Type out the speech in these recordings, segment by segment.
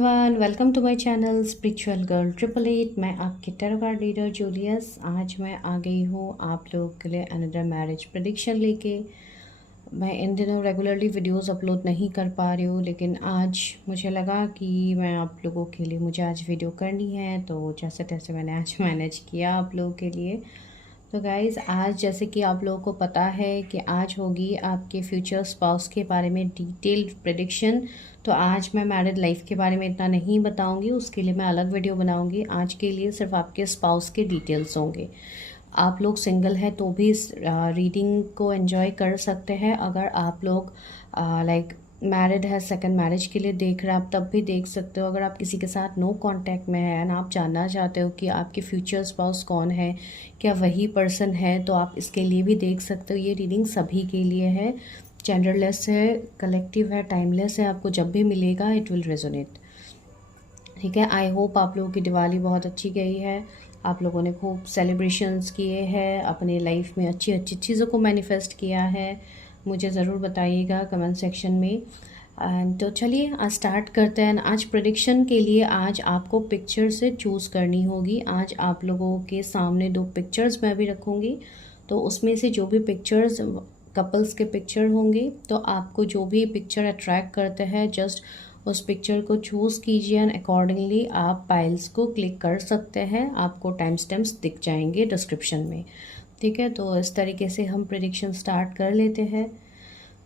Everyone, welcome to my channel spiritual girl 888। मैं आपकी tarot card reader Julius. आज मैं आ गई हूँ आप लोगों के लिए अनदर मैरिज प्रेडिक्शन लेके। मैं इन दिनों रेगुलरली वीडियोस अपलोड नहीं कर पा रही हूँ, लेकिन आज मुझे लगा कि मैं आप लोगों के लिए मुझे आज वीडियो करनी है, तो जैसे तैसे मैंने आज मैनेज किया आप लोगों के लिए। तो गाइज़, आज जैसे कि आप लोगों को पता है कि आज होगी आपके फ्यूचर स्पाउस के बारे में डिटेल्ड प्रेडिक्शन। तो आज मैं मैरिड लाइफ के बारे में इतना नहीं बताऊंगी, उसके लिए मैं अलग वीडियो बनाऊंगी। आज के लिए सिर्फ आपके स्पाउस के डिटेल्स होंगे। आप लोग सिंगल है तो भी इस रीडिंग को एंजॉय कर सकते हैं। अगर आप लोग लाइक मैरिड है, सेकंड मैरिज के लिए देख रहे हैं, आप तब भी देख सकते हो। अगर आप किसी के साथ नो कांटेक्ट में है एंड आप जानना चाहते हो कि आपके फ्यूचर स्पाउस कौन है, क्या वही पर्सन है, तो आप इसके लिए भी देख सकते हो। ये रीडिंग सभी के लिए है, जेंडरलेस है, कलेक्टिव है, टाइमलेस है। आपको जब भी मिलेगा इट विल रेजोनेट। ठीक है। आई होप आप लोगों की दिवाली बहुत अच्छी गई है, आप लोगों ने खूब सेलिब्रेशंस किए हैं, अपने लाइफ में अच्छी अच्छी चीज़ों को मैनिफेस्ट किया है। मुझे ज़रूर बताइएगा कमेंट सेक्शन में। एंड तो चलिए आज स्टार्ट करते हैं। आज प्रेडिक्शन के लिए आज आपको पिक्चर से चूज़ करनी होगी। आज आप लोगों के सामने दो पिक्चर्स मैं भी रखूँगी, तो उसमें से जो भी पिक्चर्स कपल्स के पिक्चर होंगे, तो आपको जो भी पिक्चर अट्रैक्ट करते हैं जस्ट उस पिक्चर को चूज़ कीजिए एंड अकॉर्डिंगली आप फाइल्स को क्लिक कर सकते हैं। आपको टाइम स्टैम्प्स दिख जाएंगे डिस्क्रिप्शन में। ठीक है, तो इस तरीके से हम प्रेडिक्शन स्टार्ट कर लेते हैं।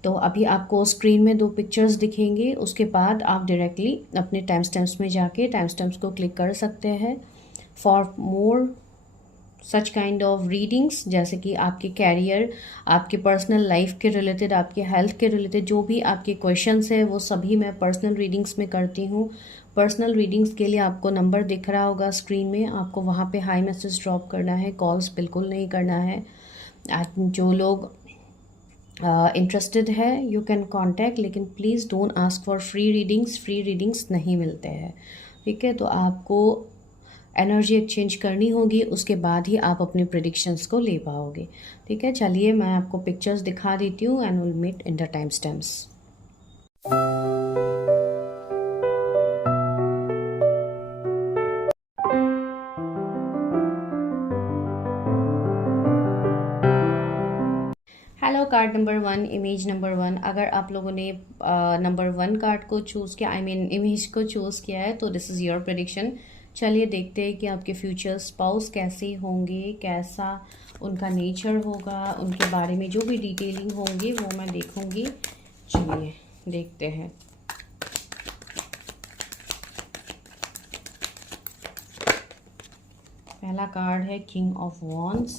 तो अभी आपको स्क्रीन में दो पिक्चर्स दिखेंगे, उसके बाद आप डायरेक्टली अपने टाइम स्टैम्प्स में जाके टाइम स्टैम्प्स को क्लिक कर सकते हैं। For more such kind of readings, जैसे कि आपके कैरियर, आपके पर्सनल लाइफ के रिलेटेड, आपके हेल्थ के रिलेटेड जो भी आपके क्वेश्चंस है, वो सभी मैं पर्सनल रीडिंग्स में करती हूँ। पर्सनल रीडिंग्स के लिए आपको नंबर दिख रहा होगा स्क्रीन में, आपको वहाँ पे हाई मैसेज ड्रॉप करना है, कॉल्स बिल्कुल नहीं करना है। जो लोग इंटरेस्टेड है यू कैन कॉन्टैक्ट, लेकिन please don't ask for free readings. Free readings नहीं मिलते हैं। ठीक है, तो आपको एनर्जी एक्सचेंज करनी होगी, उसके बाद ही आप अपने प्रेडिक्शंस को ले पाओगे। ठीक है, चलिए मैं आपको पिक्चर्स दिखा देती हूँ and will meet in the time stamps. Hello card number 1, image number 1। अगर आप लोगों ने नंबर 1 कार्ड को चूज़ किया, आई मीन इमेज को चूज़ किया है, तो दिस इज़ योर प्रेडिक्शन। चलिए देखते हैं कि आपके फ्यूचर स्पाउस कैसे होंगे, कैसा उनका नेचर होगा, उनके बारे में जो भी डिटेलिंग होंगी वो मैं देखूंगी। चलिए देखते हैं। पहला कार्ड है किंग ऑफ वॉन्ड्स,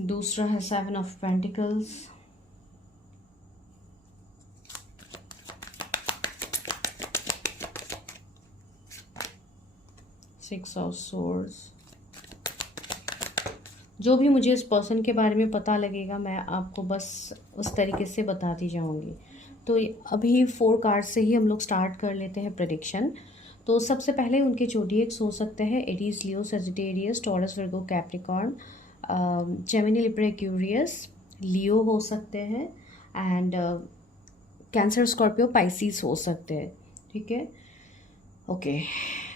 दूसरा है 7 of pentacles, six of swords. जो भी मुझे इस पर्सन के बारे में पता लगेगा मैं आपको बस उस तरीके से बताती जाऊंगी। तो अभी 4 कार्ड से ही हम लोग स्टार्ट कर लेते हैं प्रेडिक्शन। तो सबसे पहले उनके जोडिएक्स हो सकते हैं एरीज, लियो, सजिटेरियस, टॉरस, वर्गो, कैप्रिकॉर्न, जेमिनी, लिब्रा, एक्वेरियस। लियो हो सकते हैं एंड कैंसर, स्कॉर्पियो, पाइसिस हो सकते हैं। ठीक है, ओके।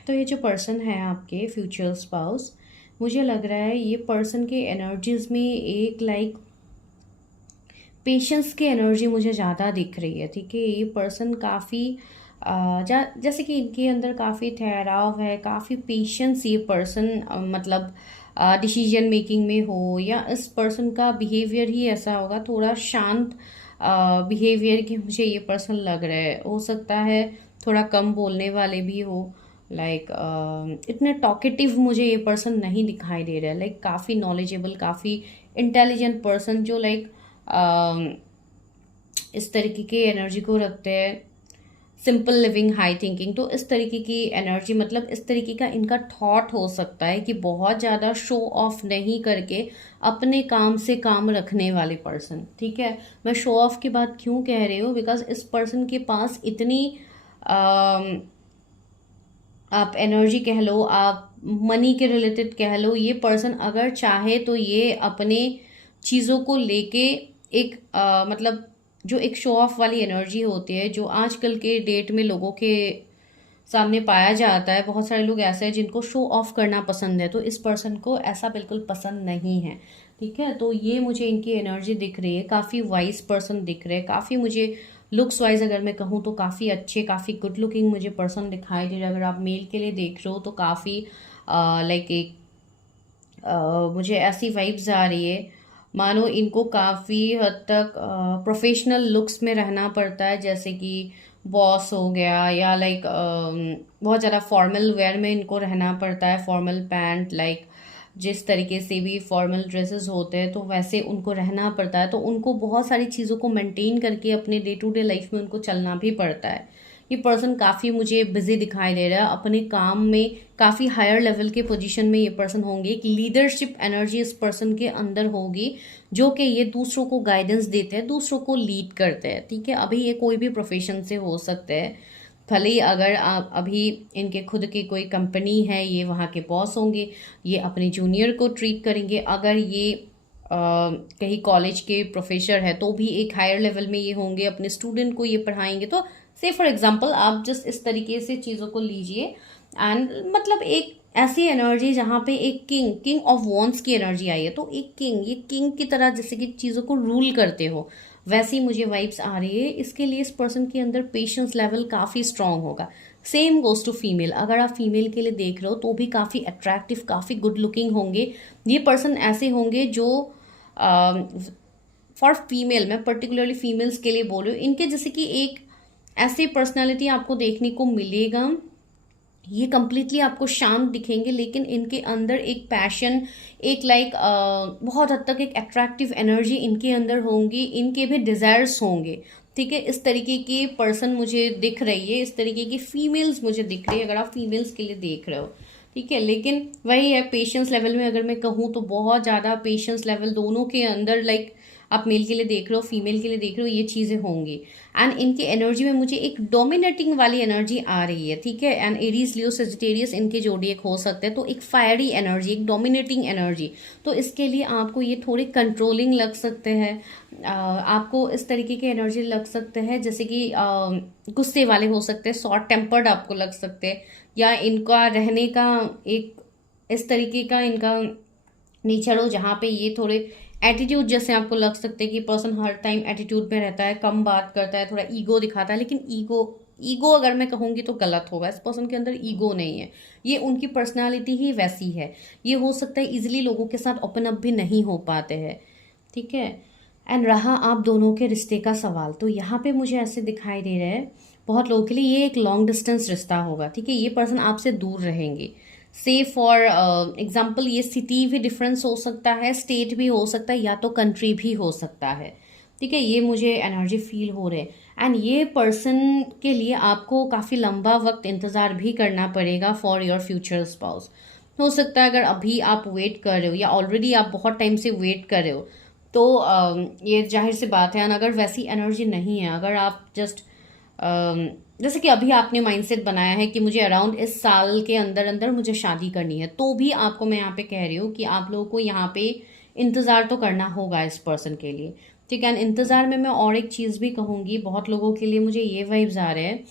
तो ये जो पर्सन है आपके फ्यूचर स्पाउस, मुझे लग रहा है ये पर्सन के एनर्जीज में एक लाइक पेशेंस की एनर्जी मुझे ज़्यादा दिख रही है। ठीक है, ये पर्सन काफ़ी जैसे कि इनके अंदर काफ़ी ठहराव है, काफ़ी पेशेंस ये पर्सन मतलब डिसीजन मेकिंग में हो, या इस पर्सन का बिहेवियर ही ऐसा होगा, थोड़ा शांत बिहेवियर की मुझे ये पर्सन लग रहा है। हो सकता है थोड़ा कम बोलने वाले भी हो, लाइक इतने टॉकेटिव मुझे ये पर्सन नहीं दिखाई दे रहा है। लाइक काफ़ी नॉलेजेबल, काफ़ी इंटेलिजेंट पर्सन जो लाइक इस तरीके की एनर्जी को रखते हैं। सिंपल लिविंग, हाई थिंकिंग, तो इस तरीके की एनर्जी, मतलब इस तरीके का इनका थॉट हो सकता है कि बहुत ज़्यादा शो ऑफ नहीं करके अपने काम से काम रखने वाले पर्सन। ठीक है, मैं शो ऑफ की बात क्यों कह रही हूँ, बिकॉज इस पर्सन के पास इतनी आप एनर्जी कह लो, आप मनी के रिलेटेड कह लो, ये पर्सन अगर चाहे तो ये अपने चीज़ों को लेके एक मतलब जो एक शो ऑफ वाली एनर्जी होती है जो आजकल के डेट में लोगों के सामने पाया जाता है। बहुत सारे लोग ऐसे हैं जिनको शो ऑफ करना पसंद है, तो इस पर्सन को ऐसा बिल्कुल पसंद नहीं है। ठीक है, तो ये मुझे इनकी एनर्जी दिख रही है, काफ़ी वाइज पर्सन दिख रहे हैं, काफ़ी मुझे लुक्स वाइज अगर मैं कहूँ तो काफ़ी अच्छे, काफ़ी गुड लुकिंग मुझे पर्सन दिखाई दे रहे हैं। अगर आप मेल के लिए देख रहे हो तो काफ़ी लाइक एक मुझे ऐसी वाइब्स आ रही है मानो इनको काफ़ी हद तक प्रोफेशनल लुक्स में रहना पड़ता है, जैसे कि बॉस हो गया, या लाइक बहुत ज़्यादा फॉर्मल वेयर में इनको रहना पड़ता है, फॉर्मल पैंट, लाइक जिस तरीके से भी फॉर्मल ड्रेसेस होते हैं तो वैसे उनको रहना पड़ता है। तो उनको बहुत सारी चीज़ों को मेंटेन करके अपने डे टू डे लाइफ में उनको चलना भी पड़ता है। ये पर्सन काफ़ी मुझे बिजी दिखाई दे रहा है अपने काम में, काफ़ी हायर लेवल के पोजीशन में ये पर्सन होंगे। एक लीडरशिप एनर्जी इस पर्सन के अंदर होगी, जो कि ये दूसरों को गाइडेंस देते हैं, दूसरों को लीड करते हैं। ठीक है, अभी ये कोई भी प्रोफेशन से हो सकते हैं, भले ही अगर आप अभी इनके खुद की कोई कंपनी है, ये वहाँ के बॉस होंगे, ये अपने जूनियर को ट्रीट करेंगे। अगर ये कहीं कॉलेज के प्रोफेसर है तो भी एक हायर लेवल में ये होंगे, अपने स्टूडेंट को ये पढ़ाएंगे। तो से फॉर एग्जांपल आप जस्ट इस तरीके से चीज़ों को लीजिए, एंड मतलब एक ऐसी एनर्जी जहाँ पे एक किंग ऑफ वॉन्स की एनर्जी आई है। तो एक किंग, ये किंग की तरह जैसे कि चीज़ों को रूल करते हो, वैसी मुझे वाइब्स आ रही है। इसके लिए इस पर्सन के अंदर पेशेंस लेवल काफ़ी स्ट्रांग होगा। सेम गोज टू फीमेल, अगर आप फीमेल के लिए देख रहे हो तो भी काफ़ी अट्रैक्टिव, काफ़ी गुड लुकिंग होंगे। ये पर्सन ऐसे होंगे जो फॉर फीमेल, मैं पर्टिकुलरली फीमेल्स के लिए बोल रही हूँ, इनके जैसे कि एक ऐसी पर्सनालिटी आपको देखने को मिलेगा। ये कंप्लीटली आपको शांत दिखेंगे, लेकिन इनके अंदर एक पैशन, एक लाइक बहुत हद तक एक अट्रैक्टिव एनर्जी इनके अंदर होंगी, इनके भी डिज़ायर्स होंगे। ठीक है, इस तरीके की पर्सन मुझे दिख रही है, इस तरीके की फीमेल्स मुझे दिख रही है अगर आप फीमेल्स के लिए देख रहे हो। ठीक है, लेकिन वही है, पेशेंस लेवल में अगर मैं कहूँ तो बहुत ज़्यादा पेशेंस लेवल दोनों के अंदर, लाइक आप मेल के लिए देख रहे हो, फीमेल के लिए देख रहे हो, ये चीज़ें होंगी। एंड इनकी एनर्जी में मुझे एक डोमिनेटिंग वाली एनर्जी आ रही है। ठीक है, एंड एरीज, लियो, सेजिटेरियस इनके जोड़ी हो सकते हैं। तो एक फायरी एनर्जी, एक डोमिनेटिंग एनर्जी, तो इसके लिए आपको ये थोड़े कंट्रोलिंग लग सकते हैं। आपको इस तरीके के एनर्जी लग सकते हैं जैसे कि गुस्से वाले हो सकते हैं, शॉर्ट टेम्पर्ड आपको लग सकते हैं, या इनका रहने का एक इस तरीके का इनका नेचर हो जहाँ पे ये थोड़े एटीट्यूड जैसे आपको लग सकते हैं कि पर्सन हर टाइम एटीट्यूड में रहता है, कम बात करता है, थोड़ा ईगो दिखाता है। लेकिन ईगो अगर मैं कहूँगी तो गलत होगा, इस पर्सन के अंदर ईगो नहीं है, ये उनकी पर्सनालिटी ही वैसी है। ये हो सकता है इजीली लोगों के साथ ओपन अप भी नहीं हो पाते हैं। ठीक है, एंड रहा आप दोनों के रिश्ते का सवाल, तो यहाँ पे मुझे ऐसे दिखाई दे रहा है बहुत लोगों के लिए ये एक लॉन्ग डिस्टेंस रिश्ता होगा। ठीक है, ये पर्सन आपसे दूर रहेंगे। से फॉर एग्जाम्पल ये सिटी भी डिफरेंस हो सकता है, स्टेट भी हो सकता है, या तो कंट्री भी हो सकता है। ठीक है, ये मुझे एनर्जी फील हो रहे हैं। एंड ये पर्सन के लिए आपको काफ़ी लंबा वक्त इंतज़ार भी करना पड़ेगा फॉर योर फ्यूचर स्पाउस। हो सकता है अगर अभी आप वेट कर रहे हो या ऑलरेडी आप बहुत टाइम से वेट कर रहे हो तो ये जाहिर सी बात है। अगर वैसी एनर्जी नहीं है, अगर आप जस्ट जैसे कि अभी आपने माइंडसेट बनाया है कि मुझे अराउंड इस साल के अंदर अंदर मुझे शादी करनी है, तो भी आपको मैं यहाँ पे कह रही हूँ कि आप लोगों को यहाँ पे इंतज़ार तो करना होगा इस पर्सन के लिए। ठीक है, इंतज़ार में मैं और एक चीज़ भी कहूँगी, बहुत लोगों के लिए मुझे ये वाइब्स आ रहे हैं,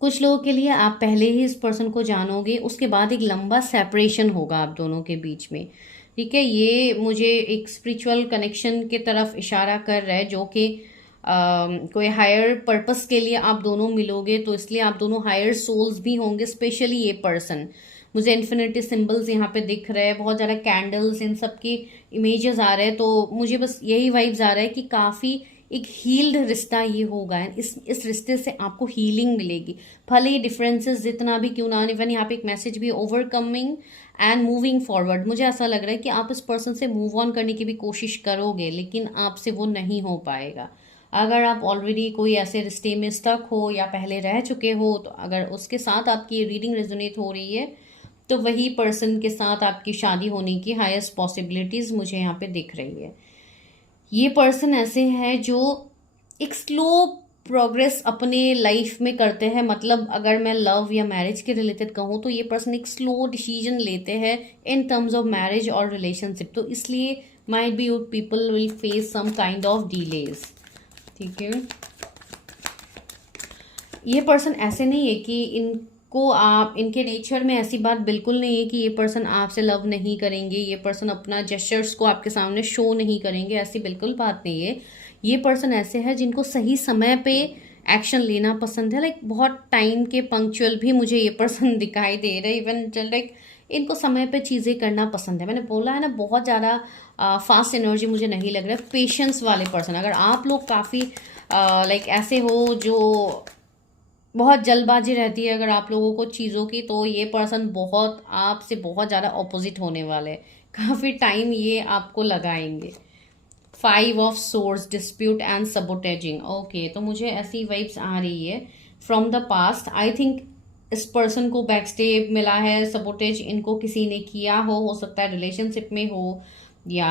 कुछ लोगों के लिए आप पहले ही इस पर्सन को जानोगे, उसके बाद एक लंबा सेपरेशन होगा आप दोनों के बीच में। ठीक है, ये मुझे एक स्पिरिचुअल कनेक्शन के तरफ इशारा कर रहा है, जो कि कोई हायर पर्पस के लिए आप दोनों मिलोगे, तो इसलिए आप दोनों हायर सोल्स भी होंगे। स्पेशली ये पर्सन, मुझे इन्फिनिटी सिंबल्स यहाँ पे दिख रहे हैं, बहुत ज़्यादा कैंडल्स, इन सब की इमेजेस आ रहे हैं। तो मुझे बस यही वाइब्स आ रहा है कि काफ़ी एक हील्ड रिश्ता ये होगा। इस रिश्ते से आपको हीलिंग मिलेगी, भले ही डिफरेंसेस जितना भी क्यों ना। इवन यहाँ पे एक मैसेज भी, ओवरकमिंग एंड मूविंग फॉरवर्ड। मुझे ऐसा लग रहा है कि आप इस पर्सन से मूव ऑन करने की भी कोशिश करोगे, लेकिन आपसे वो नहीं हो पाएगा। अगर आप ऑलरेडी कोई ऐसे रिश्ते में स्टक हो या पहले रह चुके हो, तो अगर उसके साथ आपकी रीडिंग रेजोनेट हो रही है तो वही पर्सन के साथ आपकी शादी होने की हाईएस्ट पॉसिबिलिटीज़ मुझे यहाँ पे दिख रही है। ये पर्सन ऐसे है जो एक स्लो प्रोग्रेस अपने लाइफ में करते हैं। मतलब अगर मैं लव या मैरिज के रिलेटेड कहूँ तो ये पर्सन एक स्लो डिसीजन लेते हैं इन टर्म्स ऑफ मैरिज और रिलेशनशिप। तो इसलिए might be you people will face some kind of delays. ठीक है, ये पर्सन ऐसे नहीं है कि इनको आप, इनके नेचर में ऐसी बात बिल्कुल नहीं है कि ये पर्सन आपसे लव नहीं करेंगे, ये पर्सन अपना जेस्चर्स को आपके सामने शो नहीं करेंगे, ऐसी बिल्कुल बात नहीं है। ये पर्सन ऐसे है जिनको सही समय पे एक्शन लेना पसंद है, लाइक बहुत टाइम के पंक्चुअल भी मुझे ये पर्सन दिखाई दे रहे, इवन लाइक इनको समय पे चीज़ें करना पसंद है। मैंने बोला है ना, बहुत ज़्यादा फास्ट एनर्जी मुझे नहीं लग रहा है। पेशेंस वाले पर्सन, अगर आप लोग काफ़ी लाइक ऐसे हो जो बहुत जल्दबाजी रहती है अगर आप लोगों को चीज़ों की, तो ये पर्सन बहुत आपसे बहुत ज़्यादा ऑपोजिट होने वाले हैं, काफ़ी टाइम ये आपको लगाएंगे। 5 of source, dispute and sabotaging. Okay, तो मुझे ऐसी वाइब्स आ रही है from the past. I think इस पर्सन को बैकस्टेप मिला है, सबोटेज इनको किसी ने किया हो सकता है रिलेशनशिप में हो या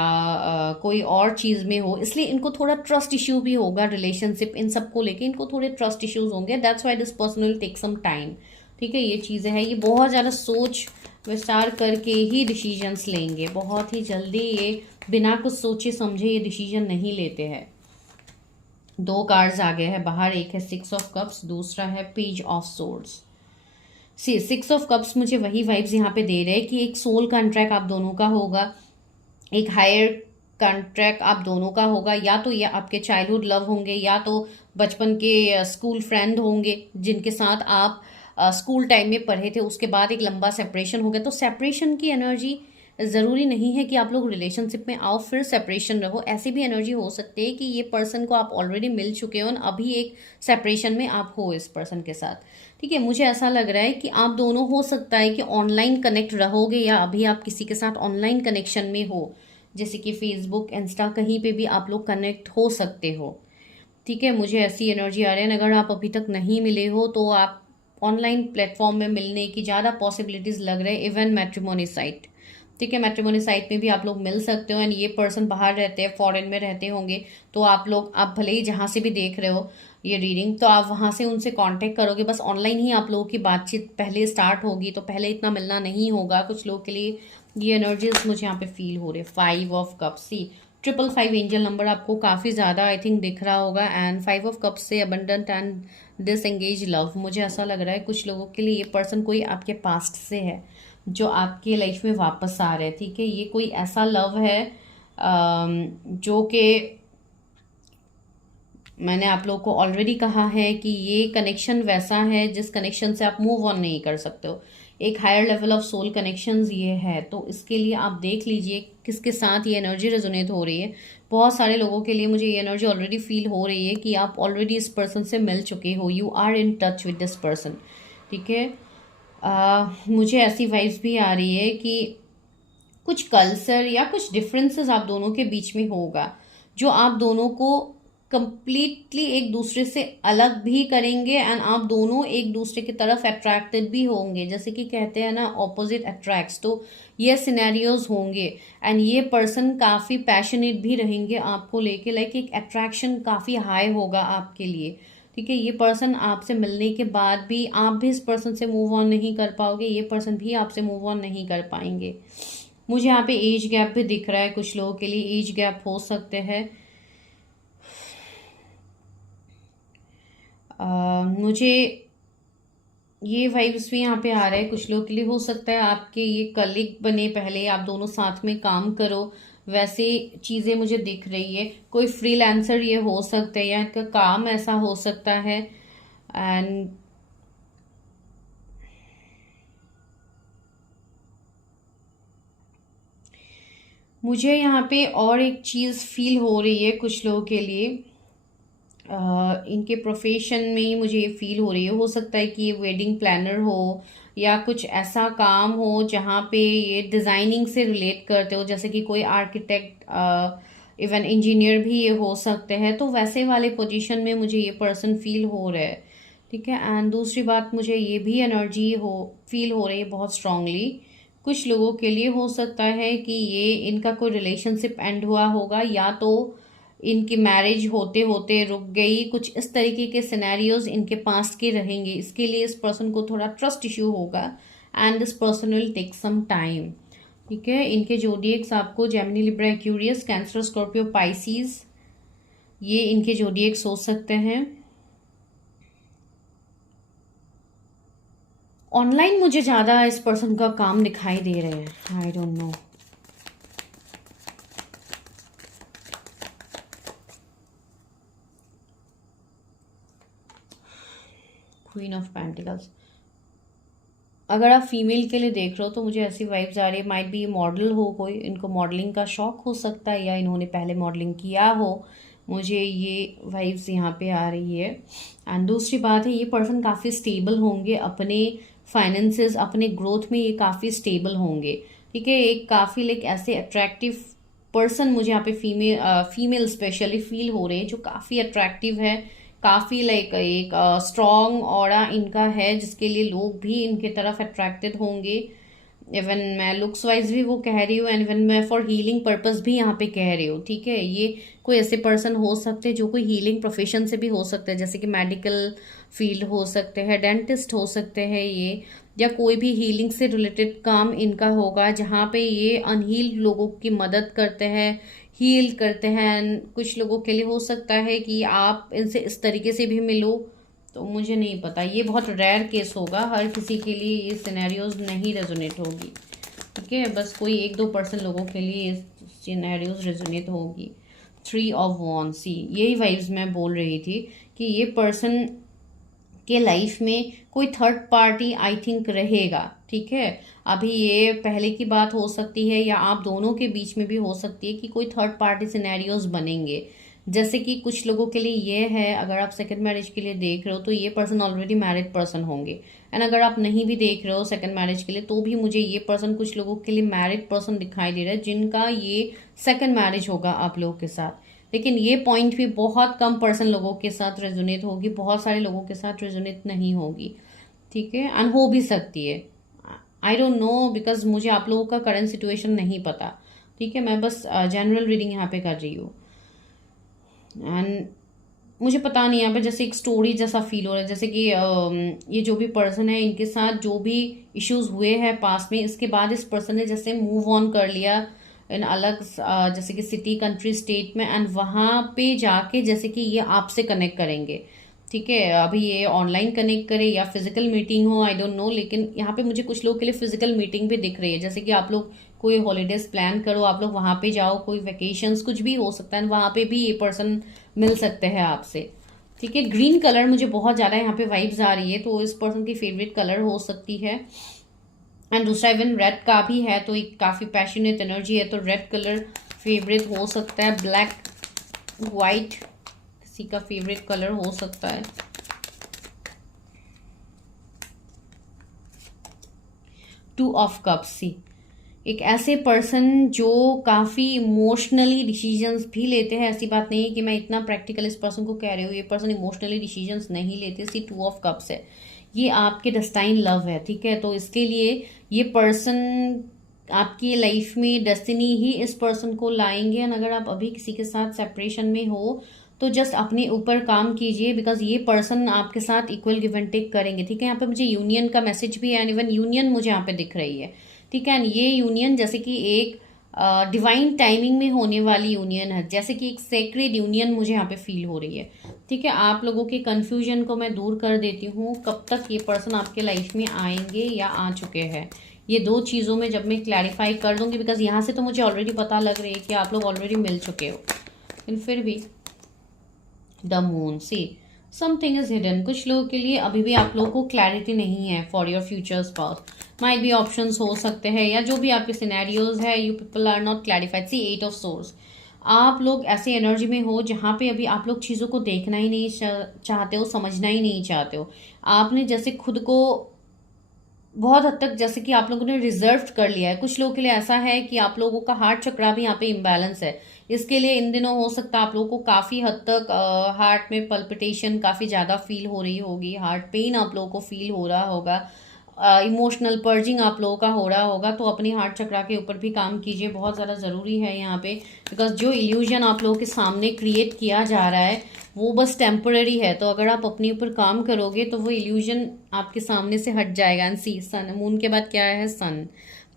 कोई और चीज़ में हो, इसलिए इनको थोड़ा ट्रस्ट इश्यू भी होगा। रिलेशनशिप इन सबको लेके इनको थोड़े ट्रस्ट इश्यूज होंगे, that's why this person will take some time. ठीक है, ये चीज़ें हैं, ये बहुत ज़्यादा सोच विचार करके ही डिसीजंस लेंगे, बहुत ही जल्दी ये बिना कुछ सोचे समझे ये डिसीजन नहीं लेते हैं। 2 कार्ड्स आ गए हैं बाहर, एक है 6 ऑफ कप्स, दूसरा है page of swords. 6 of cups मुझे वही वाइब्स यहाँ पे दे रहे हैं कि एक सोल कॉन्ट्रैक्ट आप दोनों का होगा, एक हायर कॉन्ट्रैक्ट आप दोनों का होगा, या तो ये आपके चाइल्डहुड लव होंगे या तो बचपन के स्कूल फ्रेंड होंगे जिनके साथ आप स्कूल टाइम में पढ़े थे, उसके बाद एक लंबा सेपरेशन हो गया। तो सेपरेशन की एनर्जी, ज़रूरी नहीं है कि आप लोग रिलेशनशिप में आओ फिर सेपरेशन रहो, ऐसी भी एनर्जी हो सकती है कि ये पर्सन को आप ऑलरेडी मिल चुके हो और अभी एक सेपरेशन में आप हो इस पर्सन के साथ। ठीक है, मुझे ऐसा लग रहा है कि आप दोनों, हो सकता है कि ऑनलाइन कनेक्ट रहोगे या अभी आप किसी के साथ ऑनलाइन कनेक्शन में हो, जैसे कि फेसबुक, इंस्टा, कहीं पे भी आप लोग कनेक्ट हो सकते हो। ठीक है, मुझे ऐसी एनर्जी आ रही है। अगर आप अभी तक नहीं मिले हो तो आप ऑनलाइन प्लेटफॉर्म में मिलने की ज़्यादा पॉसिबिलिटीज़ लग रहे हैं, इवन मैट्रिमोनी साइट। ठीक है, मैट्रिमोनी साइट में भी आप लोग मिल सकते हो। एंड ये पर्सन बाहर रहते हैं, फॉरेन में रहते होंगे, तो आप लोग, आप भले ही जहाँ से भी देख रहे हो ये रीडिंग, तो आप वहाँ से उनसे कांटेक्ट करोगे। बस ऑनलाइन ही आप लोगों की बातचीत पहले स्टार्ट होगी, तो पहले इतना मिलना नहीं होगा कुछ लोगों के लिए। ये एनर्जीज मुझे यहाँ पे फील हो रहे। 5 of cups, see 555 angel number आपको काफ़ी ज़्यादा आई थिंक दिख रहा होगा। एंड 5 ऑफ कप्स से अबंडेंट एंड डिसएंगेज लव, मुझे ऐसा लग रहा है कुछ लोगों के लिए ये पर्सन कोई आपके पास्ट से है जो आपके लाइफ में वापस आ रहे हैं। ठीक है, ये कोई ऐसा लव है जो कि मैंने आप लोगों को ऑलरेडी कहा है कि ये कनेक्शन वैसा है जिस कनेक्शन से आप मूव ऑन नहीं कर सकते हो। एक higher level of soul connections ये है, तो इसके लिए आप देख लीजिए किसके साथ ये एनर्जी रेजोनेट हो रही है। बहुत सारे लोगों के लिए मुझे ये एनर्जी ऑलरेडी फील हो रही है कि आप ऑलरेडी इस पर्सन से मिल चुके हो, you are in touch with this person. ठीक है, मुझे ऐसी वाइब्स भी आ रही है कि कुछ कल्चर या कुछ डिफरेंसेस आप दोनों के बीच में होगा जो आप दोनों को कंप्लीटली एक दूसरे से अलग भी करेंगे एंड आप दोनों एक दूसरे की तरफ अट्रैक्टेड भी होंगे। जैसे कि कहते हैं ना, ऑपोजिट अट्रैक्ट्स, तो ये सिनेरियोज होंगे। एंड ये पर्सन काफ़ी पैशनेट भी रहेंगे आपको लेके, लाइक एक अट्रैक्शन काफ़ी हाई होगा आपके लिए। ठीक है, ये पर्सन आपसे मिलने के बाद भी आप भी इस पर्सन से मूव ऑन नहीं कर पाओगे, ये पर्सन भी आपसे मूव ऑन नहीं कर पाएंगे। मुझे यहाँ पे एज गैप भी दिख रहा है, कुछ लोगों के लिए एज गैप हो सकते हैं। मुझे ये वाइब्स भी यहाँ पे आ रहा है, कुछ लोगों के लिए हो सकता है आपके ये कलीग बने, पहले आप दोनों साथ में काम करो, वैसे चीज़ें मुझे दिख रही है। कोई फ्रीलांसर ये हो सकता है या इनका काम ऐसा हो सकता है। एंड मुझे यहाँ पे और एक चीज़ फील हो रही है कुछ लोगों के लिए, इनके प्रोफेशन में ही मुझे ये फील हो रही है। हो सकता है कि ये वेडिंग प्लानर हो या कुछ ऐसा काम हो जहाँ पे ये डिज़ाइनिंग से रिलेट करते हो, जैसे कि कोई आर्किटेक्ट, इवन इंजीनियर भी ये हो सकते हैं, तो वैसे वाले पोजीशन में मुझे ये पर्सन फील हो रहा है। ठीक है, एंड दूसरी बात, मुझे ये भी एनर्जी फील हो रही है बहुत स्ट्रांगली। कुछ लोगों के लिए हो सकता है कि ये इनका कोई रिलेशनशिप एंड हुआ होगा या तो इनकी मैरिज होते होते रुक गई, कुछ इस तरीके के सिनेरियोज इनके पास के रहेंगे। इसके लिए इस पर्सन को थोड़ा ट्रस्ट इश्यू होगा and this person will take some time. ठीक है, इनके जोडिएक्स आपको Gemini, Libra, Aquarius, Cancer, Scorpio, Pisces, ये इनके जोडिएक सोच सकते हैं। ऑनलाइन मुझे ज़्यादा इस पर्सन का काम दिखाई दे रहे हैं, I don't know. Queen of pentacles. अगर आप फीमेल के लिए देख रहे हो तो मुझे ऐसी वाइब्स आ रही है, माइट बी ये मॉडल हो कोई, इनको मॉडलिंग का शौक हो सकता है या इन्होंने पहले मॉडलिंग किया हो, मुझे ये वाइब्स यहाँ पे आ रही है। एंड दूसरी बात है, ये पर्सन काफ़ी स्टेबल होंगे अपने फाइनेंसेस, अपने ग्रोथ में ये काफ़ी स्टेबल होंगे। ठीक है, एक काफ़ी लाइक ऐसे अट्रैक्टिव पर्सन मुझे यहाँ पे फीमेल स्पेशली फील हो रहे हैं, जो काफ़ी अट्रैक्टिव है, काफ़ी लाइक एक स्ट्रॉन्ग ऑरा इनका है, जिसके लिए लोग भी इनके तरफ अट्रैक्टेड होंगे। इवन मैं लुक्स वाइज भी वो कह रही हूँ, एंड इवन मैं फॉर हीलिंग पर्पस भी यहाँ पे कह रही हूँ। ठीक है, ये कोई ऐसे पर्सन हो सकते हैं जो कोई हीलिंग प्रोफेशन से भी हो सकते हैं, जैसे कि मेडिकल फील्ड हो सकते हैं, डेंटिस्ट हो सकते हैं ये, या कोई भी हीलिंग से रिलेटेड काम इनका होगा, जहाँ पे ये अनहील्ड लोगों की मदद करते हैं, हील करते हैं। कुछ लोगों के लिए हो सकता है कि आप इनसे इस तरीके से भी मिलो, तो मुझे नहीं पता, ये बहुत रेयर केस होगा, हर किसी के लिए ये सिनेरियोज नहीं रेजोनेट होगी। ठीक है, बस कोई 1-2% लोगों के लिए ये सिनेरियोज रेजोनेट होगी। 3 ऑफ वॉन्ड्स, सी यही वाइब्स मैं बोल रही थी कि ये पर्सन के लाइफ में कोई थर्ड पार्टी आई थिंक रहेगा। ठीक है, अभी ये पहले की बात हो सकती है या आप दोनों के बीच में भी हो सकती है कि कोई थर्ड पार्टी सिनेरियोज बनेंगे। जैसे कि कुछ लोगों के लिए ये है, अगर आप सेकंड मैरिज के लिए देख रहे हो तो ये पर्सन ऑलरेडी मैरिड पर्सन होंगे, एंड अगर आप नहीं भी देख रहे हो सेकंड मैरिज के लिए तो भी मुझे ये पर्सन कुछ लोगों के लिए मैरिड पर्सन दिखाई दे रहा है, जिनका ये सेकंड मैरिज होगा आप लोगों के साथ। लेकिन ये पॉइंट भी बहुत कम पर्सन लोगों के साथ रेजोनेट होगी, बहुत सारे लोगों के साथ रेजोनेट नहीं होगी। ठीक है, एंड हो भी सकती है, आई डोंट नो, बिकॉज मुझे आप लोगों का करंट सिचुएशन नहीं पता। ठीक है, मैं बस जनरल रीडिंग यहाँ पे कर रही हूँ, एंड मुझे पता नहीं, यहाँ पे जैसे एक स्टोरी जैसा फील हो रहा है, जैसे कि ये जो भी पर्सन है इनके साथ जो भी इश्यूज हुए हैं पास्ट में, इसके बाद इस पर्सन ने जैसे मूव ऑन कर लिया इन अलग जैसे कि सिटी, कंट्री, स्टेट में, एंड वहाँ पे जाके जैसे कि ये आपसे कनेक्ट करेंगे। ठीक है, अभी ये ऑनलाइन कनेक्ट करे या फिजिकल मीटिंग हो, आई डोंट नो, लेकिन यहाँ पे मुझे कुछ लोगों के लिए फिजिकल मीटिंग भी दिख रही है, जैसे कि आप लोग कोई हॉलीडेज प्लान करो, आप लोग वहाँ पे जाओ, कोई वेकेशंस कुछ भी हो सकता है, वहाँ पे भी ये पर्सन मिल सकते हैं आपसे। ठीक है, ग्रीन कलर मुझे बहुत ज़्यादा यहाँ पे वाइब्स आ रही है, तो इस पर्सन की फेवरेट कलर हो सकती है। एंड दूसरा इवन रेड का भी है, तो एक काफ़ी पैशनेट एनर्जी है, तो रेड कलर फेवरेट हो सकता है। ब्लैक, वाइट किसी का फेवरेट कलर हो सकता है। टू ऑफ कप्स, सी एक ऐसे पर्सन जो काफ़ी इमोशनली डिसीजंस भी लेते हैं, ऐसी बात नहीं है कि मैं इतना प्रैक्टिकल इस पर्सन को कह रही हूँ, ये पर्सन इमोशनली डिसीजंस नहीं लेते। सी 2 ऑफ कप्स है, ये आपके डेस्टाइन लव है। ठीक है, तो इसके लिए ये पर्सन आपकी लाइफ में डेस्टिनी ही इस पर्सन को लाएंगे, एंड अगर आप अभी किसी के साथ सेपरेशन में हो तो जस्ट अपने ऊपर काम कीजिए, बिकॉज ये पर्सन आपके साथ इक्वल गिव एंड टेक करेंगे। ठीक है, यहाँ पे मुझे यूनियन का मैसेज भी है, एंड इवन यूनियन मुझे यहाँ पे दिख रही है। ठीक है, ये यूनियन जैसे कि एक डिवाइन टाइमिंग में होने वाली यूनियन है, जैसे कि एक सेक्रेड यूनियन मुझे यहाँ पे फील हो रही है। ठीक है, आप लोगों के कंफ्यूजन को मैं दूर कर देती हूँ, कब तक ये पर्सन आपके लाइफ में आएंगे या आ चुके हैं, ये 2 चीज़ों में जब मैं क्लैरिफाई कर दूंगी, बिकॉज यहाँ से तो मुझे ऑलरेडी पता लग रही है कि आप लोग ऑलरेडी मिल चुके हो, लेकिन फिर भी the moon, see something is hidden. कुछ लोगों के लिए अभी भी आप लोगों को क्लैरिटी नहीं है for your future spouse, might भी ऑप्शंस हो सकते हैं, या जो भी आपके सिनेरियोज है, you people are not clarified. See 8 of swords, आप लोग ऐसे एनर्जी में हो जहाँ पे अभी आप लोग चीज़ों को देखना ही नहीं चाहते हो, समझना ही नहीं चाहते हो। आपने जैसे खुद को बहुत हद तक जैसे कि आप लोगों ने रिजर्व कर लिया है। कुछ लोगों के लिए ऐसा है कि आप लोगों का हार्ट चक्रा भी यहाँ पे इम्बैलेंस है, इसके लिए इन दिनों हो सकता है आप लोगों को काफ़ी हद तक हार्ट में पल्पिटेशन काफ़ी ज़्यादा फील हो रही होगी, हार्ट पेन आप लोगों को फील हो रहा होगा, इमोशनल पर्जिंग आप लोगों का हो रहा होगा। तो अपनी हार्ट चक्रा के ऊपर भी काम कीजिए, बहुत ज़्यादा ज़रूरी है यहाँ पे, बिकॉज जो इल्यूजन आप लोगों के सामने क्रिएट किया जा रहा है वो बस टेम्पररी है, तो अगर आप अपने ऊपर काम करोगे तो वो इल्यूजन आपके सामने से हट जाएगा। एंड सी सन, मून के बाद क्या है सन,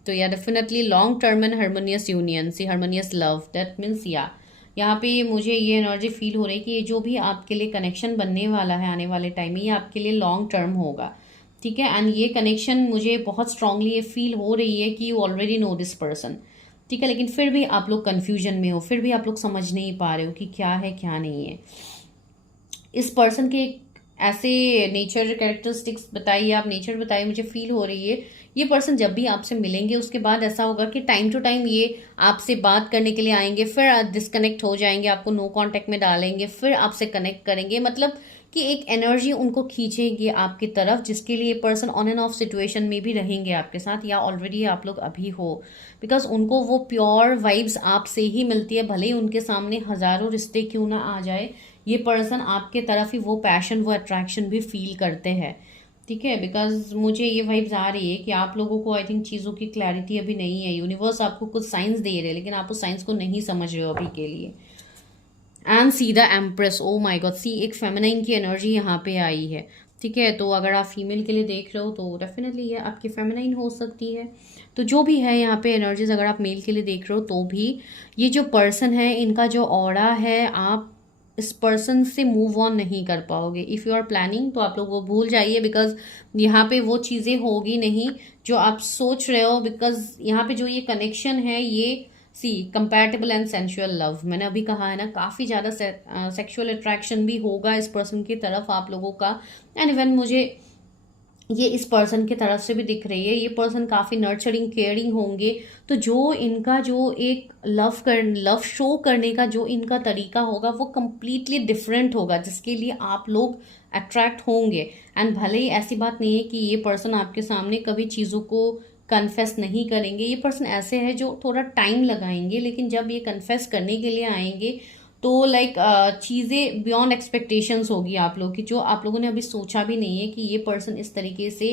तो या definitely long term and harmonious union, see harmonious love, that means या यहाँ पे मुझे ये एनर्जी फील हो रही है कि ये जो भी आपके लिए कनेक्शन बनने वाला है आने वाले टाइम में, ये आपके लिए लॉन्ग टर्म होगा, ठीक है। एंड ये कनेक्शन मुझे बहुत स्ट्रांगली ये फील हो रही है कि you already know this person, ठीक है। लेकिन फिर भी आप लोग कन्फ्यूजन में हो, फिर भी आप लोग समझ नहीं पा रहे हो कि क्या है क्या नहीं है। इस पर्सन के ऐसे नेचर कैरेक्टरिस्टिक्स बताइए, आप नेचर बताइए, मुझे फील हो रही है ये पर्सन जब भी आपसे मिलेंगे उसके बाद ऐसा होगा कि टाइम टू टाइम ये आपसे बात करने के लिए आएंगे, फिर डिस्कनेक्ट हो जाएंगे, आपको नो कांटेक्ट में डालेंगे, फिर आपसे कनेक्ट करेंगे। मतलब कि एक एनर्जी उनको खींचेगी आपकी तरफ, जिसके लिए person on end of situation में भी रहेंगे आपके साथ, या ऑलरेडी आप लोग अभी हो। बिकॉज उनको वो प्योर वाइब्स आपसे ही मिलती है, भले ही उनके सामने हजारों रिश्ते क्यों ना आ जाए, ये पर्सन आपके तरफ ही वो पैशन, वो अट्रैक्शन भी फील करते हैं, ठीक है। बिकॉज मुझे ये वाइब्स आ रही है कि आप लोगों को आई थिंक चीज़ों की क्लैरिटी अभी नहीं है। यूनिवर्स आपको कुछ साइंस दे रहे हैं लेकिन आप उस साइंस को नहीं समझ रहे हो अभी के लिए। And see the empress, oh my god, see एक फेमिनाइन की एनर्जी यहाँ पे आई है, ठीक है। तो अगर आप फीमेल के लिए देख रहे हो तो डेफिनेटली ये आपकी फेमिनाइन हो सकती है। तो जो भी है यहाँ पे एनर्जीज, अगर आप मेल के लिए देख रहे हो तो भी ये जो पर्सन है इनका जो ऑरा है, आप इस पर्सन से मूव ऑन नहीं कर पाओगे। इफ़ यू आर प्लानिंग तो आप लोग वो भूल जाइए, बिकॉज यहाँ पे वो चीज़ें होगी नहीं जो आप सोच रहे हो। बिकॉज यहाँ पे जो ये कनेक्शन है ये सी कंपैटिबल एंड सेंसुअल लव, मैंने अभी कहा है ना, काफ़ी ज़्यादा सेक्सुअल अट्रैक्शन भी होगा इस पर्सन की तरफ आप लोगों का। एंड इवन मुझे ये इस पर्सन की तरफ से भी दिख रही है, ये पर्सन काफ़ी नर्चरिंग केयरिंग होंगे। तो जो इनका जो एक लव शो करने का जो इनका तरीका होगा वो कम्प्लीटली डिफरेंट होगा, जिसके लिए आप लोग अट्रैक्ट होंगे। एंड भले ही ऐसी बात नहीं है कि ये पर्सन आपके सामने कभी चीज़ों को कन्फेस नहीं करेंगे, ये पर्सन ऐसे है जो थोड़ा टाइम लगाएंगे, लेकिन जब ये कन्फेस करने के लिए आएंगे तो लाइक चीज़ें बियॉन्ड एक्सपेक्टेशंस होगी आप लोग की, जो आप लोगों ने अभी सोचा भी नहीं है कि ये पर्सन इस तरीके से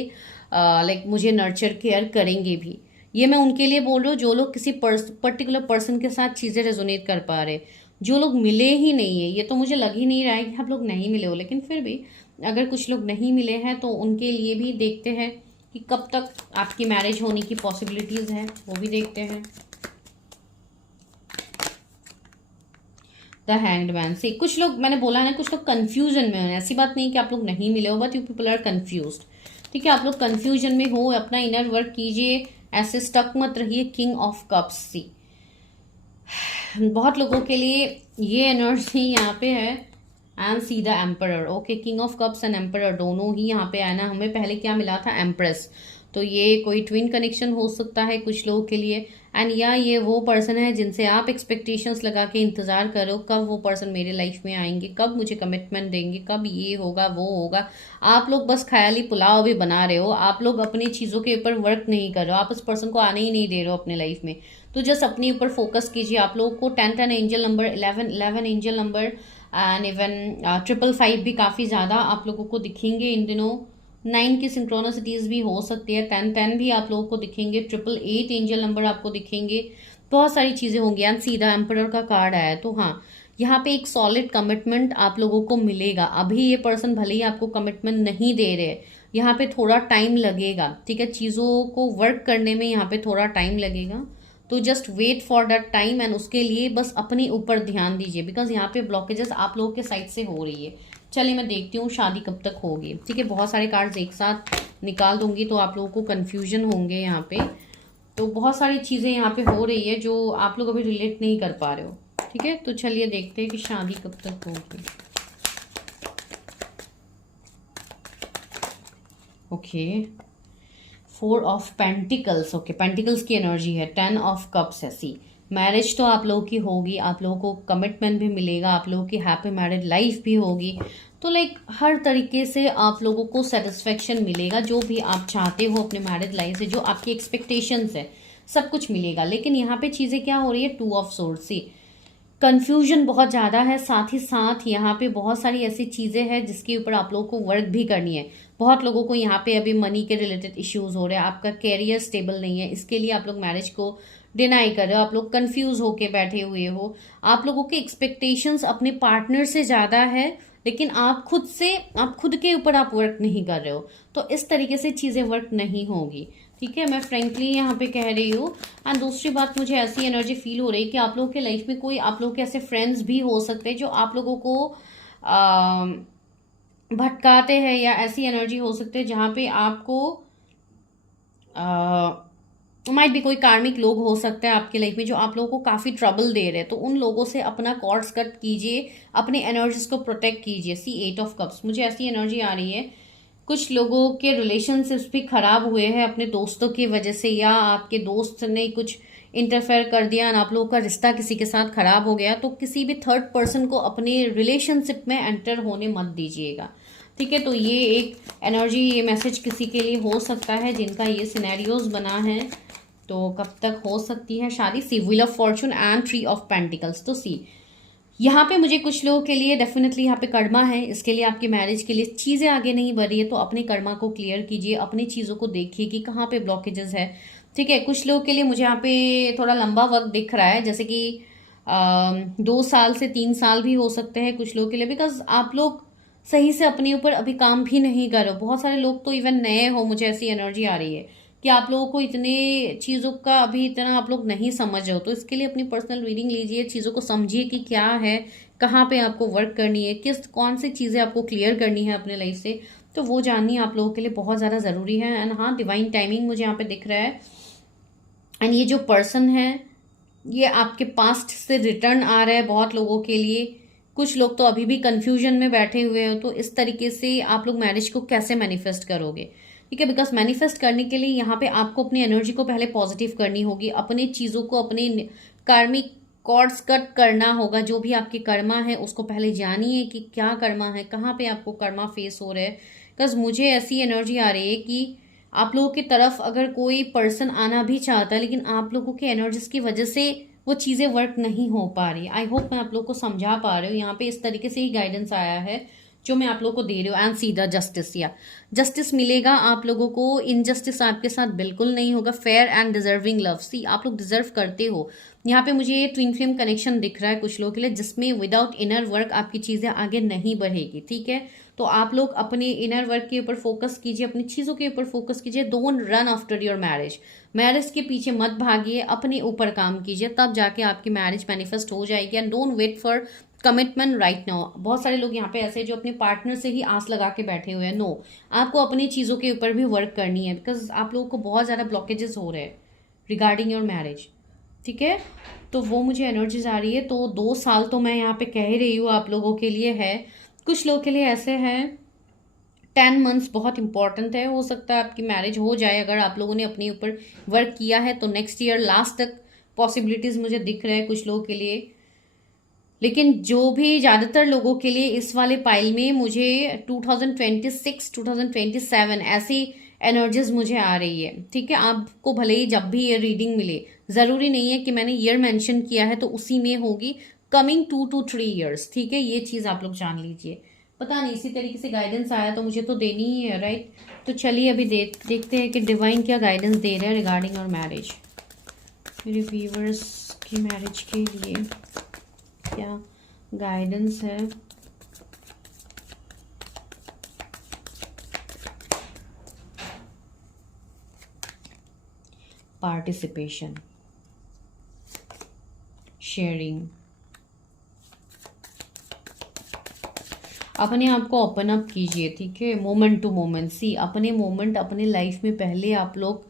लाइक मुझे नर्चर केयर करेंगे भी। ये मैं उनके लिए बोल रही हूँ जो लोग किसी पर्टिकुलर पर्सन के साथ चीज़ें रेजोनेट कर पा रहे, जो लोग मिले ही नहीं है। ये तो मुझे लग ही नहीं रहा है कि आप लोग नहीं मिले हो, लेकिन फिर भी अगर कुछ लोग नहीं मिले हैं तो उनके लिए भी देखते हैं कि कब तक आपकी मैरिज होने की पॉसिबिलिटीज़ हैं, वो भी देखते हैं। द हैंग्ड मैन से कुछ लोग, मैंने बोला है ना, कुछ लोग कंफ्यूजन में हैं। ऐसी बात नहीं कि आप लोग नहीं मिले हो, but you people are confused, ठीक है। आप लोग कंफ्यूजन में हो, अपना इनर वर्क कीजिए, ऐसे स्टक मत रहिए। किंग ऑफ कप्स सी, बहुत लोगों के लिए ये एनर्जी यहाँ पे है। And see the emperor, okay, king of cups and emperor दोनों ही यहाँ पे आना। हमें पहले क्या मिला था, एम्प्रेस, तो ये कोई ट्विन कनेक्शन हो सकता है कुछ लोगों के लिए। एंड या ये वो पर्सन है जिनसे आप एक्सपेक्टेशंस लगा के इंतजार करो, कब वो पर्सन मेरे लाइफ में आएंगे, कब मुझे कमिटमेंट देंगे, कब ये होगा वो होगा। आप लोग बस ख्याली पुलाव भी बना रहे हो, आप लोग अपनी चीज़ों के ऊपर वर्क नहीं कर रहे हो, आप उस पर्सन को आने ही नहीं दे रहे हो अपने लाइफ में। तो जस्ट अपने ऊपर फोकस कीजिए। आप लोगों को 10 angel number, 11 angel number and even 555 भी काफ़ी ज़्यादा आप लोगों को दिखेंगे इन दिनों। 9 की सिंक्रोनसिटीज़ भी हो सकती है, 10 भी आप लोगों को दिखेंगे, 888 एंजल नंबर आपको दिखेंगे, बहुत सारी चीज़ें होंगी। एंड सीधा एम्परर का कार्ड आया है, तो हाँ, यहाँ पे एक सॉलिड कमिटमेंट आप लोगों को मिलेगा। अभी ये पर्सन भले ही आपको कमिटमेंट नहीं दे रहे, यहाँ पे थोड़ा टाइम लगेगा, ठीक है। चीज़ों को वर्क करने में यहाँ पे थोड़ा टाइम लगेगा, तो just wait for that time. And उसके लिए बस अपने ऊपर ध्यान दीजिए, बिकॉज यहाँ पे ब्लॉकेजेस आप लोगों के साइड से हो रही है। चलिए मैं देखती हूँ शादी कब तक होगी, ठीक है। बहुत सारे कार्ड्स एक साथ निकाल दूंगी तो आप लोगों को कन्फ्यूजन होंगे यहाँ पे। तो बहुत सारी चीज़ें यहाँ पे हो रही है जो आप लोग अभी रिलेट नहीं कर पा रहे हो, ठीक है। तो चलिए देखते हैं कि शादी कब तक होगी। Okay, 4 of pentacles, okay, pentacles की एनर्जी है, 10 ऑफ कप्स है। सी, मैरिज तो आप लोगों की होगी, आप लोगों को कमिटमेंट भी मिलेगा, आप लोगों की हैप्पी मैरिड लाइफ भी होगी। तो लाइक हर तरीके से आप लोगों को सेटिस्फेक्शन मिलेगा, जो भी आप चाहते हो अपने मैरिड लाइफ से, जो आपकी एक्सपेक्टेशंस है, सब कुछ मिलेगा। लेकिन यहाँ पे चीज़ें क्या हो रही है, 2 ऑफ सोर्ड सी, कंफ्यूजन बहुत ज़्यादा है। साथ ही साथ यहाँ पे बहुत सारी ऐसी चीज़ें हैं जिसके ऊपर आप लोगों को वर्क भी करनी है। बहुत लोगों को यहाँ पे अभी मनी के रिलेटेड इश्यूज हो रहे हैं, आपका कैरियर स्टेबल नहीं है, इसके लिए आप लोग मैरिज को डिनाई कर रहे हो, आप लोग कंफ्यूज होके बैठे हुए हो। आप लोगों के एक्सपेक्टेशंस अपने पार्टनर से ज़्यादा है, लेकिन आप खुद के ऊपर आप वर्क नहीं कर रहे हो, तो इस तरीके से चीज़ें वर्क नहीं होगी। ठीक है, मैं फ्रेंकली यहाँ पे कह रही हूँ। एंड दूसरी बात, मुझे ऐसी एनर्जी फील हो रही है कि आप लोगों के लाइफ में कोई आप लोग के ऐसे फ्रेंड्स भी हो सकते हैं जो आप लोगों को भटकाते हैं, या ऐसी एनर्जी हो सकती है जहाँ पे आपको माइट भी कोई कार्मिक लोग हो सकते हैं आपके लाइफ में जो आप लोगों को काफ़ी ट्रबल दे रहे हैं। तो उन लोगों से अपना कॉर्ड्स कट कीजिए, अपनी एनर्जीज को प्रोटेक्ट कीजिए। सी 8 ऑफ कप्स, मुझे ऐसी एनर्जी आ रही है कुछ लोगों के रिलेशनशिप्स भी खराब हुए हैं अपने दोस्तों की वजह से, या आपके दोस्त ने कुछ इंटरफेयर कर दिया और आप लोगों का रिश्ता किसी के साथ खराब हो गया। तो किसी भी थर्ड पर्सन को अपने रिलेशनशिप में एंटर होने मत दीजिएगा। ठीक है, तो ये एक एनर्जी, ये मैसेज किसी के लिए हो सकता है जिनका ये सिनेरियोज बना है। तो कब तक हो सकती है शादी? See wheel of fortune and three of pentacles. तो सी यहाँ पे मुझे कुछ लोगों के लिए डेफिनेटली यहाँ पे कर्मा है, इसके लिए आपकी मैरिज के लिए चीज़ें आगे नहीं बढ़ रही है। तो अपने कर्मा को क्लियर कीजिए, अपनी चीज़ों को देखिए कि कहाँ पे ब्लॉकेजेस है। ठीक है, कुछ लोगों के लिए मुझे यहाँ पे थोड़ा लंबा वक्त दिख रहा है, जैसे कि 2 साल से 3 साल भी हो सकते हैं कुछ लोगों के लिए, बिकॉज आप लोग सही से अपने ऊपर अभी काम भी नहीं कर रहे हो। बहुत सारे लोग तो इवन नए हो, मुझे ऐसी एनर्जी आ रही है कि आप लोगों को इतने चीज़ों का अभी इतना आप लोग नहीं समझ रहे हो। तो इसके लिए अपनी पर्सनल रीडिंग लीजिए, चीज़ों को समझिए कि क्या है, कहाँ पे आपको वर्क करनी है, किस कौन सी चीज़ें आपको क्लियर करनी है अपने लाइफ से। तो वो जाननी आप लोगों के लिए बहुत ज़्यादा ज़रूरी है। एंड हाँ, डिवाइन टाइमिंग मुझे यहाँ पे दिख रहा है। एंड ये जो पर्सन है ये आपके पास्ट से रिटर्न आ रहा है बहुत लोगों के लिए। कुछ लोग तो अभी भी कंफ्यूजन में बैठे हुए हो। तो इस तरीके से आप लोग मैरिज को कैसे मैनिफेस्ट करोगे? ठीक है, बिकॉज मैनिफेस्ट करने के लिए यहाँ पे आपको अपनी एनर्जी को पहले पॉजिटिव करनी होगी, अपने चीज़ों को, अपने कार्मिक कॉर्ड्स कट करना होगा। जो भी आपके कर्मा है उसको पहले जानिए कि क्या कर्मा है, कहाँ पे आपको कर्मा फेस हो रहा है। बिकॉज मुझे ऐसी एनर्जी आ रही है कि आप लोगों की तरफ अगर कोई पर्सन आना भी चाहता है, लेकिन आप लोगों के एनर्जीज की वजह से वो चीज़ें वर्क नहीं हो पा रही। आई होप मैं आप लोग को समझा पा रही हूँ। यहाँ पे इस तरीके से ही गाइडेंस आया है जो मैं आप लोग को दे रही हूँ। एंड सीधा जस्टिस, या जस्टिस मिलेगा आप लोगों को, इनजस्टिस आपके साथ बिल्कुल नहीं होगा। फेयर एंड डिजर्विंग लव, सी आप लोग डिजर्व करते हो। यहाँ पे मुझे ये ट्विन फ्लेम कनेक्शन दिख रहा है कुछ लोगों के लिए, जिसमें विदाउट इनर वर्क आपकी चीज़ें आगे नहीं बढ़ेगी। ठीक है, तो आप लोग अपने इनर वर्क के ऊपर फोकस कीजिए, अपनी चीज़ों के ऊपर फोकस कीजिए। Don't run after your marriage, marriage के पीछे मत भागिए, अपने ऊपर काम कीजिए, तब जाके आपकी मैरिज मैनिफेस्ट हो जाएगी। And don't wait for commitment right now. बहुत सारे लोग यहाँ पे ऐसे जो अपने पार्टनर से ही आस लगा के बैठे हुए हैं। नो, आपको अपनी चीज़ों के ऊपर भी वर्क करनी है, बिकॉज आप लोगों को बहुत ज़्यादा ब्लॉकेजेस हो रहे हैं रिगार्डिंग योर मैरिज। ठीक है, तो वो मुझे एनर्जीज आ रही है। तो 2 साल तो मैं यहाँ पे कह ही रही हूँ आप लोगों के लिए है। कुछ लोगों के लिए ऐसे हैं 10 मंथ्स बहुत इंपॉर्टेंट है। हो सकता है आपकी मैरिज हो जाए अगर आप लोगों ने अपने ऊपर वर्क किया है, तो नेक्स्ट ईयर लास्ट तक पॉसिबिलिटीज मुझे दिख रहे हैं कुछ लोगों के लिए। लेकिन जो भी ज़्यादातर लोगों के लिए इस वाले पाइल में मुझे 2026 2027 ऐसी एनर्जीज मुझे आ रही है। ठीक है, आपको भले ही जब भी ये रीडिंग मिले, ज़रूरी नहीं है कि मैंने ईयर मेंशन किया है तो उसी में होगी, कमिंग 2 to 3 years। ठीक है, ये चीज़ आप लोग जान लीजिए। पता नहीं, इसी तरीके से गाइडेंस आया तो मुझे तो देनी ही है, राइट? तो चलिए अभी देखते हैं कि डिवाइन क्या गाइडेंस दे रहे हैं रिगार्डिंग और मैरिज, मेरे व्यूवर्स की मैरिज के लिए क्या गाइडेंस है। पार्टिसिपेशन, शेयरिंग, अपने आप को ओपन अप कीजिए। ठीक है, मोमेंट टू मोमेंट, सी अपने मोमेंट अपने लाइफ में पहले आप लोग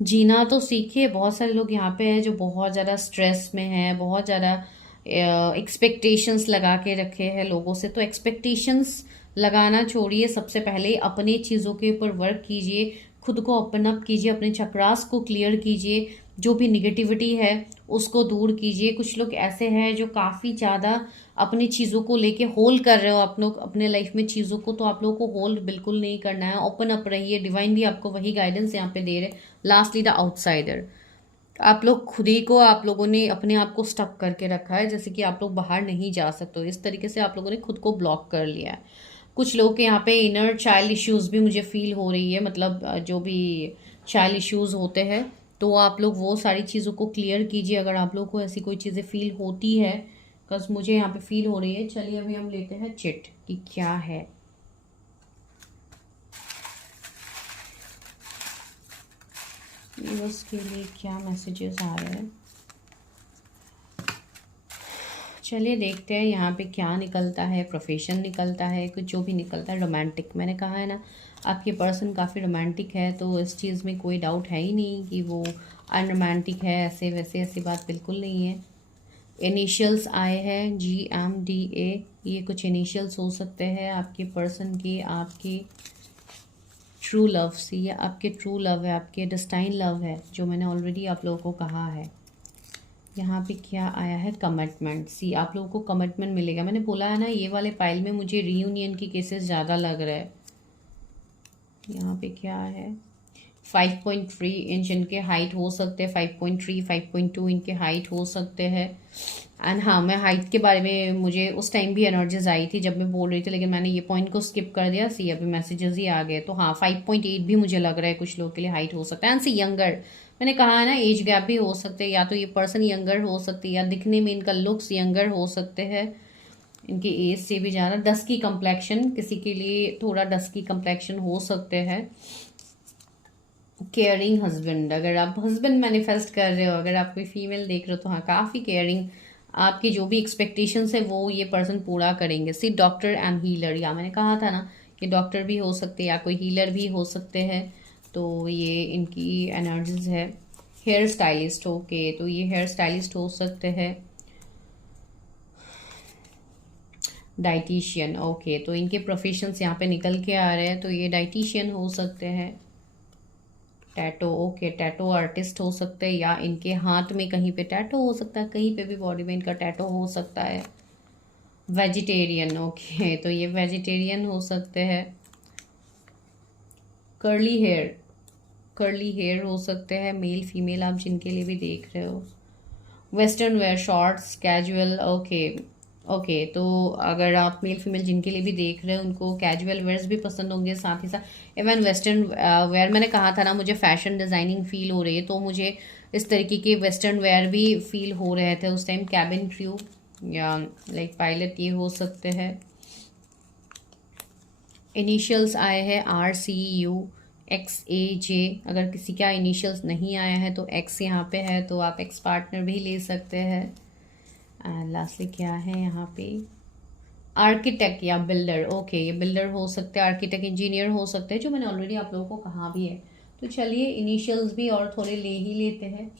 जीना तो सीखिए। बहुत सारे लोग यहाँ पे हैं जो बहुत ज़्यादा स्ट्रेस में हैं, बहुत ज़्यादा एक्सपेक्टेशंस लगा के रखे हैं लोगों से। तो एक्सपेक्टेशंस लगाना छोड़िए, सबसे पहले अपने चीज़ों के ऊपर वर्क कीजिए, खुद को ओपन अप कीजिए, अपने चक्रास को क्लियर कीजिए, जो भी निगेटिविटी है उसको दूर कीजिए। कुछ लोग ऐसे हैं जो काफ़ी ज़्यादा अपनी चीज़ों को लेके होल्ड कर रहे हो आप लोग अपने लाइफ में चीज़ों को, तो आप लोगों को होल्ड बिल्कुल नहीं करना है, ओपन अप रहिए। डिवाइन भी आपको वही गाइडेंस यहाँ पे दे रहे। लास्टली द आउटसाइडर, आप लोग खुद ही को, आप लोगों ने अपने आप को स्टक करके रखा है, जैसे कि आप लोग बाहर नहीं जा सकते हो। इस तरीके से आप लोगों ने खुद को ब्लॉक कर लिया है। कुछ लोग के यहाँ पे इनर चाइल्ड इश्यूज भी मुझे फील हो रही है, मतलब जो भी चाइल्ड इश्यूज होते हैं, तो आप लोग वो सारी चीज़ों को क्लियर कीजिए अगर आप लोग को ऐसी कोई चीज़ें फील होती है, बिकॉज मुझे यहाँ पे फील हो रही है। चलिए अभी हम लेते हैं चिट कि क्या है। व्यूअर्स के लिए क्या मैसेजेस आ रहे हैं, चलिए देखते हैं यहाँ पे क्या निकलता है। प्रोफेशन निकलता है, कुछ जो भी निकलता है। रोमांटिक, मैंने कहा है ना आपके पर्सन काफ़ी रोमांटिक है, तो इस चीज़ में कोई डाउट है ही नहीं कि वो अनरोमांटिक है, ऐसे वैसे ऐसी बात बिल्कुल नहीं है। इनिशियल्स आए हैं GMDA, ये कुछ इनिशियल्स हो सकते हैं आपके पर्सन के, आपके ट्रू लव से, या आपके ट्रू लव है, आपके डेस्टाइन लव है, जो मैंने ऑलरेडी आप लोगों को कहा है। यहाँ पे क्या आया है, कमिटमेंट। सी, आप लोगों को कमिटमेंट मिलेगा। मैंने बोला है ना ये वाले फाइल में मुझे रीयूनियन की केसेस ज़्यादा लग रहा है। यहाँ पे क्या है, 5.3 इंच इनके हाइट हो सकते हैं, 5.3 5.2 इनके हाइट हो सकते हैं। एंड हाँ, मैं हाइट के बारे में मुझे उस टाइम भी एनर्जीज आई थी जब मैं बोल रही थी, लेकिन मैंने ये पॉइंट को स्किप कर दिया। सी, अभी मैसेजेस ही आ गए। तो हाँ, 5.8 भी मुझे लग रहा है कुछ लोग के लिए हाइट हो सकता है। एंड सी, यंगर, मैंने कहा है ना एज गैप भी हो सकते हैं, या तो ये पर्सन यंगर हो सकती है, या दिखने में इनका लुक्स यंगर हो सकते हैं, इनकी एज से भी ज़्यादा। डस्की कंप्लेक्शन, किसी के लिए थोड़ा डस्की कंप्लेक्शन हो सकते हैं। केयरिंग हस्बैंड, अगर आप हस्बैंड मैनिफेस्ट कर रहे हो, अगर आप कोई फीमेल देख रहे हो, तो हाँ काफ़ी केयरिंग, आपकी जो भी एक्सपेक्टेशंस है वो ये पर्सन पूरा करेंगे। सी, डॉक्टर एंड हीलर, या मैंने कहा था ना कि डॉक्टर भी हो सकते हैं या कोई हीलर भी हो सकते हैं, तो ये इनकी एनर्जीज है। हेयर स्टाइलिस्ट, ओके, तो ये हेयर स्टाइलिस्ट हो सकते हैं। डाइटिशियन, ओके, तो इनके प्रोफेशंस यहाँ पे निकल के आ रहे हैं, तो ये डाइटिशियन हो सकते हैं। टैटो, ओके, टैटो आर्टिस्ट हो सकते हैं, या इनके हाथ में कहीं पे टैटो हो सकता है, कहीं पे भी बॉडी में इनका टैटो हो सकता है। वेजिटेरियन, ओके, तो ये वेजिटेरियन हो सकते हैं। कर्ली हेयर, कर्ली हेयर हो सकते हैं, मेल फीमेल आप जिनके लिए भी देख रहे हो। Western wear, shorts, casual, okay okay, तो अगर आप मेल फीमेल जिनके लिए भी देख रहे हो उनको कैजुअल वेयर्स भी पसंद होंगे, साथ ही साथ इवन वेस्टर्न वेयर। मैंने कहा था ना मुझे फैशन डिज़ाइनिंग फील हो रही है, तो मुझे इस तरीके के वेस्टर्न वेयर भी फील हो रहे थे उस टाइम। कैबिन क्रू या लाइक पायलट, ये हो सकते हैं। इनिशियल्स आए हैं RCU XAJ, अगर किसी का इनिशियल्स नहीं आया है तो X यहाँ पे है, तो आप एक्स पार्टनर भी ले सकते हैं। एंड लास्टली क्या है यहाँ पे, आर्किटेक्ट या बिल्डर, ओके, ये बिल्डर हो सकते हैं, आर्किटेक्ट इंजीनियर हो सकते हैं, जो मैंने ऑलरेडी आप लोगों को कहा भी है। तो चलिए इनिशियल्स भी और थोड़े ले ही लेते हैं,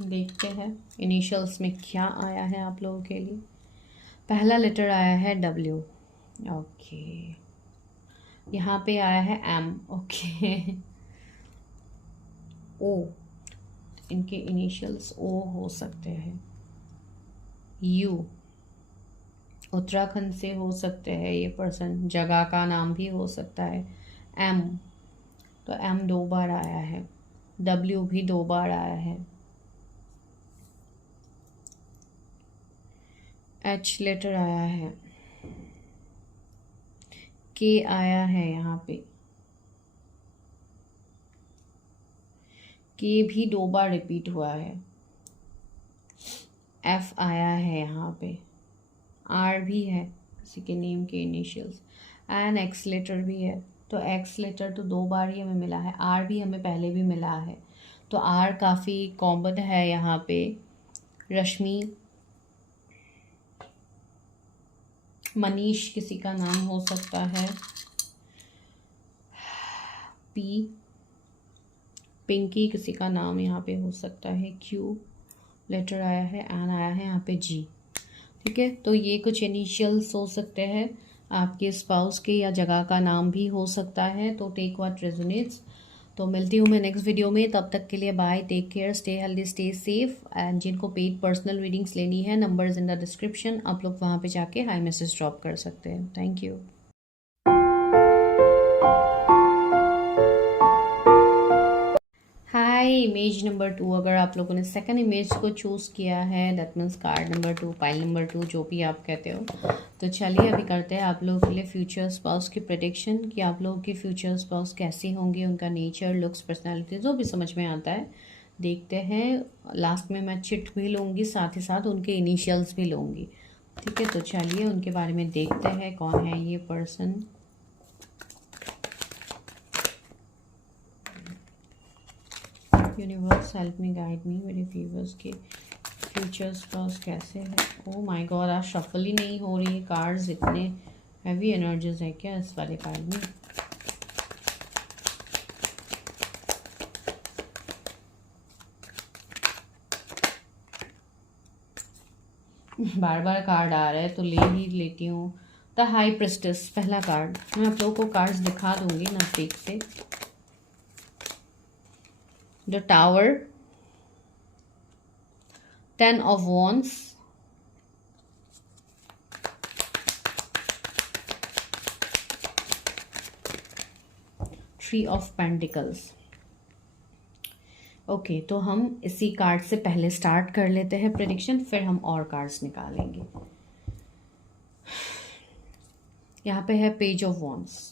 देखते हैं इनिशियल्स में क्या आया है आप लोगों के लिए। पहला लेटर आया है W, ओके, यहाँ पे आया है M, ओके, O, इनके इनिशियल्स O हो सकते हैं। U, उत्तराखंड से हो सकते हैं ये पर्सन, जगह का नाम भी हो सकता है। M, तो M 2 बार आया है। W भी 2 बार आया है। H लेटर आया है। K आया है यहाँ पे। K भी 2 बार रिपीट हुआ है। F आया है यहाँ पे। R भी है किसी के नेम के इनिशियल्स, एंड X लेटर भी है। तो X लेटर तो 2 बार ही हमें मिला है, R भी हमें पहले भी मिला है, तो R काफ़ी कॉमन है यहाँ पे। रश्मि, मनीष किसी का नाम हो सकता है। P, पिंकी किसी का नाम यहाँ पे हो सकता है। Q लेटर आया है, एन आया है यहाँ पे G, ठीक है। तो ये कुछ इनिशियल्स हो सकते हैं, आपके स्पाउस के या जगह का नाम भी हो सकता है। तो टेक व्हाट रेजोनेट्स। तो मिलती हूँ मैं नेक्स्ट वीडियो में, तब तक के लिए bye, take care, stay healthy, stay safe. And जिनको पेड पर्सनल रीडिंग्स लेनी है, नंबर्स इन द डिस्क्रिप्शन, आप लोग वहाँ पे जाके हाई मैसेज ड्रॉप कर सकते हैं। Thank you. Hi, image number 2, अगर आप लोगों ने सेकंड इमेज को चूज़ किया है, that means card number 2, pile number 2, जो भी आप कहते हो। तो चलिए अभी करते हैं आप लोगों के लिए फ्यूचर स्पाउस की प्रेडिक्शन, कि आप लोगों के फ्यूचर स्पाउस कैसे होंगे, उनका नेचर, लुक्स, पर्सनैलिटी, जो भी समझ में आता है देखते हैं। लास्ट में मैं चिट भी लूँगी, साथ ही साथ उनके इनिशियल्स भी लूँगी, ठीक है। तो चलिए उनके बारे में देखते हैं, कौन है ये person. Universe help me guide me, मेरे व्यूवर्स के फ्यूचर्स पर्स कैसे है। ओ माय गॉड, आज शफल ही नहीं हो रही है कार्ड्स, इतने हैवी एनर्जीज है क्या इस वाले कार्ड में। बार बार कार्ड आ रहा है तो ले ही लेती हूँ। द हाई प्रिस्टेस पहला कार्ड, मैं आप लोगों को कार्ड्स दिखा दूंगी नज़दीक से। The tower, 10 of Wands, Three of Pentacles। Okay, तो हम इसी कार्ड से पहले स्टार्ट कर लेते हैं प्रेडिक्शन, फिर हम और कार्ड्स निकालेंगे। यहाँ पे है पेज ऑफ वॉन्ड्स।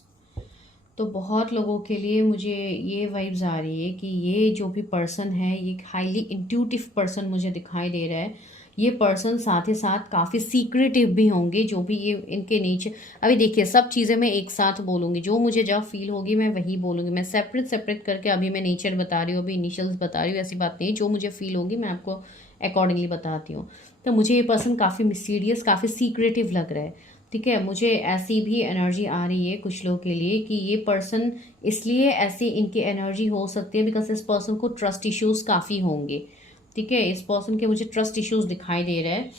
तो बहुत लोगों के लिए मुझे ये वाइब्स आ रही है कि ये जो भी पर्सन है ये हाईली इंट्यूटिव पर्सन मुझे दिखाई दे रहा है। ये पर्सन साथ ही साथ काफ़ी सीक्रेटिव भी होंगे, जो भी ये इनके नेचर। अभी देखिए, सब चीज़ें मैं एक साथ बोलूँगी, जो मुझे जब फील होगी मैं वही बोलूँगी। मैं सेपरेट सेपरेट करके अभी मैं नेचर बता रही हूँ, अभी इनिशियल्स बता रही हूँ, ऐसी बात नहीं है। जो मुझे फील होगी मैं आपको अकॉर्डिंगली बताती हूँ। तो मुझे ये पर्सन काफ़ी मिस्टीरियस, काफ़ी सीक्रेटिव लग रहा है। ठीक है, मुझे ऐसी भी एनर्जी आ रही है कुछ लोगों के लिए कि ये पर्सन, इसलिए ऐसी इनकी एनर्जी हो सकती है बिकॉज इस पर्सन को ट्रस्ट इश्यूज काफ़ी होंगे। ठीक है, इस पर्सन के मुझे ट्रस्ट इश्यूज दिखाई दे रहे हैं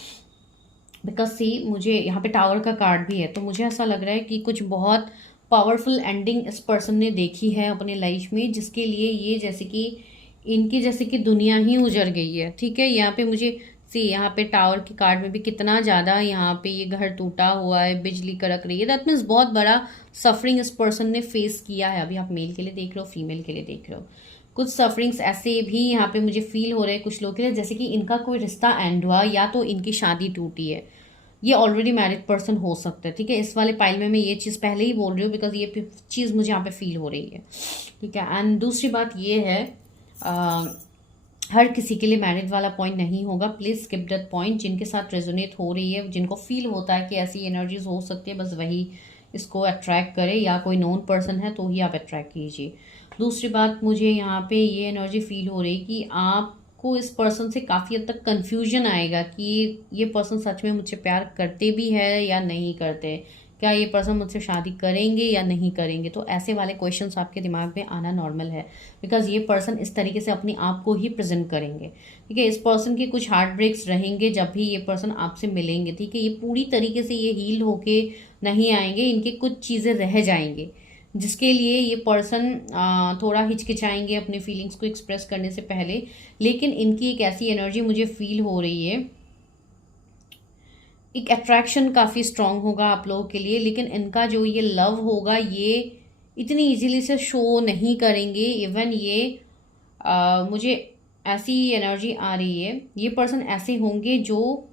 बिकॉज सी मुझे यहाँ पे टावर का कार्ड भी है। तो मुझे ऐसा लग रहा है कि कुछ बहुत पावरफुल एंडिंग इस पर्सन ने देखी है अपने लाइफ में, जिसके लिए ये जैसे कि इनकी जैसे कि दुनिया ही उजड़ गई है। ठीक है, यहाँ पे मुझे यहाँ पे टावर के कार्ड में भी कितना ज़्यादा यहाँ पे ये घर टूटा हुआ है, बिजली कड़क रही है। दैट मीन्स बहुत बड़ा सफरिंग इस पर्सन ने फेस किया है। अभी आप मेल के लिए देख रहे हो, फीमेल के लिए देख रहे हो, कुछ सफरिंग्स ऐसे भी यहाँ पे मुझे फील हो रहे हैं कुछ लोगों के लिए, जैसे कि इनका कोई रिश्ता एंड हुआ या तो इनकी शादी टूटी है। ये ऑलरेडी मैरिड पर्सन हो सकता है। ठीक है, इस वाले पाइल में मैं ये चीज़ पहले ही बोल रही हूँ बिकॉज ये चीज़ मुझे यहाँ पे फील हो रही है। ठीक है, एंड दूसरी बात ये है, हर किसी के लिए मैरिड वाला पॉइंट नहीं होगा। Please skip that point. जिनके साथ रेजोनेट हो रही है, जिनको फील होता है कि ऐसी एनर्जीज हो सकती है, बस वही इसको अट्रैक्ट करे, या कोई नोन पर्सन है तो ही आप अट्रैक्ट कीजिए। दूसरी बात, मुझे यहाँ पे ये एनर्जी फील हो रही कि आपको इस पर्सन से काफ़ी हद तक कन्फ्यूजन आएगा कि ये पर्सन सच में मुझसे प्यार करते भी है या नहीं करते, क्या ये पर्सन मुझसे शादी करेंगे या नहीं करेंगे। तो ऐसे वाले क्वेश्चंस आपके दिमाग में आना नॉर्मल है बिकॉज ये पर्सन इस तरीके से अपने आप को ही प्रेजेंट करेंगे। ठीक है, इस पर्सन के कुछ हार्ट ब्रेक्स रहेंगे जब भी ये पर्सन आपसे मिलेंगे। ठीक है, ये पूरी तरीके से ये हील होके नहीं आएंगे, इनके कुछ चीज़ें रह जाएंगे जिसके लिए ये पर्सन थोड़ा हिचकिचाएंगे अपने फीलिंग्स को एक्सप्रेस करने से पहले। लेकिन इनकी एक ऐसी एनर्जी मुझे फील हो रही है, एक अट्रैक्शन काफ़ी स्ट्रांग होगा आप लोगों के लिए, लेकिन इनका जो ये लव होगा ये इतनी इजीली से शो नहीं करेंगे। इवन ये मुझे ऐसी एनर्जी आ रही है, ये पर्सन ऐसे होंगे जो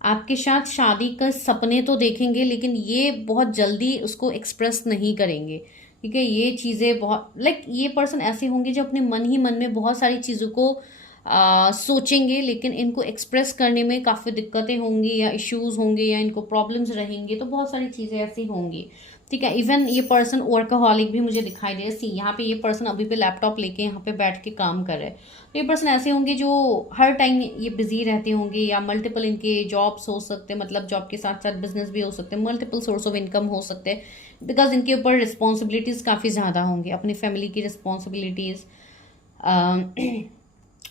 आपके साथ शादी का सपने तो देखेंगे लेकिन ये बहुत जल्दी उसको एक्सप्रेस नहीं करेंगे। ठीक है, ये चीज़ें बहुत ये पर्सन ऐसे होंगे जो अपने मन ही मन में बहुत सारी चीज़ों को सोचेंगे, लेकिन इनको एक्सप्रेस करने में काफ़ी दिक्कतें होंगी या इश्यूज होंगे या इनको प्रॉब्लम्स रहेंगे। तो बहुत सारी चीज़ें ऐसी होंगी। ठीक है, इवन ये पर्सन वर्कaholic भी मुझे दिखाई दे रहा है। सी यहाँ पे ये पर्सन अभी भी लैपटॉप लेके यहाँ पे बैठ के काम कर रहे हैं। तो ये पर्सन ऐसे होंगे जो हर टाइम ये बिजी रहते होंगे, या मल्टीपल इनके जॉब्स हो सकते हैं, मतलब जॉब के साथ साथ बिजनेस भी हो सकते हैं, मल्टीपल सोर्स ऑफ इनकम हो सकते हैं बिकॉज इनके ऊपर रिस्पॉन्सिबिलिटीज़ काफ़ी ज़्यादा होंगी, अपनी फैमिली की रिस्पॉन्सिबिलिटीज़,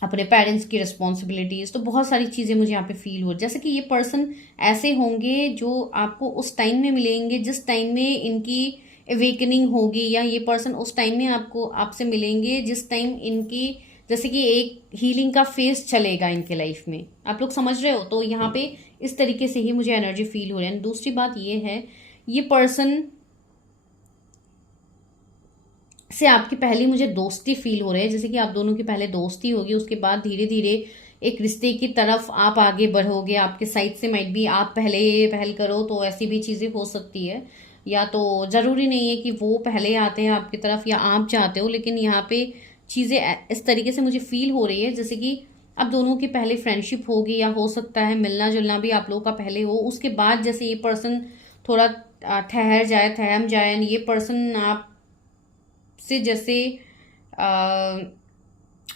अपने पेरेंट्स की रिस्पॉन्सिबिलिटीज़। तो बहुत सारी चीज़ें मुझे यहाँ पे फील हो, जैसे कि ये पर्सन ऐसे होंगे जो आपको उस टाइम में मिलेंगे जिस टाइम में इनकी अवेकनिंग होगी, या ये पर्सन उस टाइम में आपसे मिलेंगे जिस टाइम इनकी जैसे कि एक हीलिंग का फेज चलेगा इनके लाइफ में। आप लोग समझ रहे हो? तो यहाँ पे इस तरीके से ही मुझे एनर्जी फील हो रही है। दूसरी बात ये है, ये पर्सन से आपकी पहली मुझे दोस्ती फील हो रही है, जैसे कि आप दोनों की पहले दोस्ती होगी, उसके बाद धीरे धीरे एक रिश्ते की तरफ आप आगे बढ़ोगे। आपके साइड से माइट भी आप पहल करो, तो ऐसी भी चीज़ें हो सकती है, या तो ज़रूरी नहीं है कि वो पहले आते हैं आपकी तरफ या आप चाहते हो। लेकिन यहाँ पे चीज़ें इस तरीके से मुझे फील हो रही है जैसे कि आप दोनों की पहले फ्रेंडशिप होगी, या हो सकता है मिलना जुलना भी आप लोगों का पहले हो। उसके बाद जैसे ये पर्सन थोड़ा थहम जाए, ये पर्सन आप से जैसे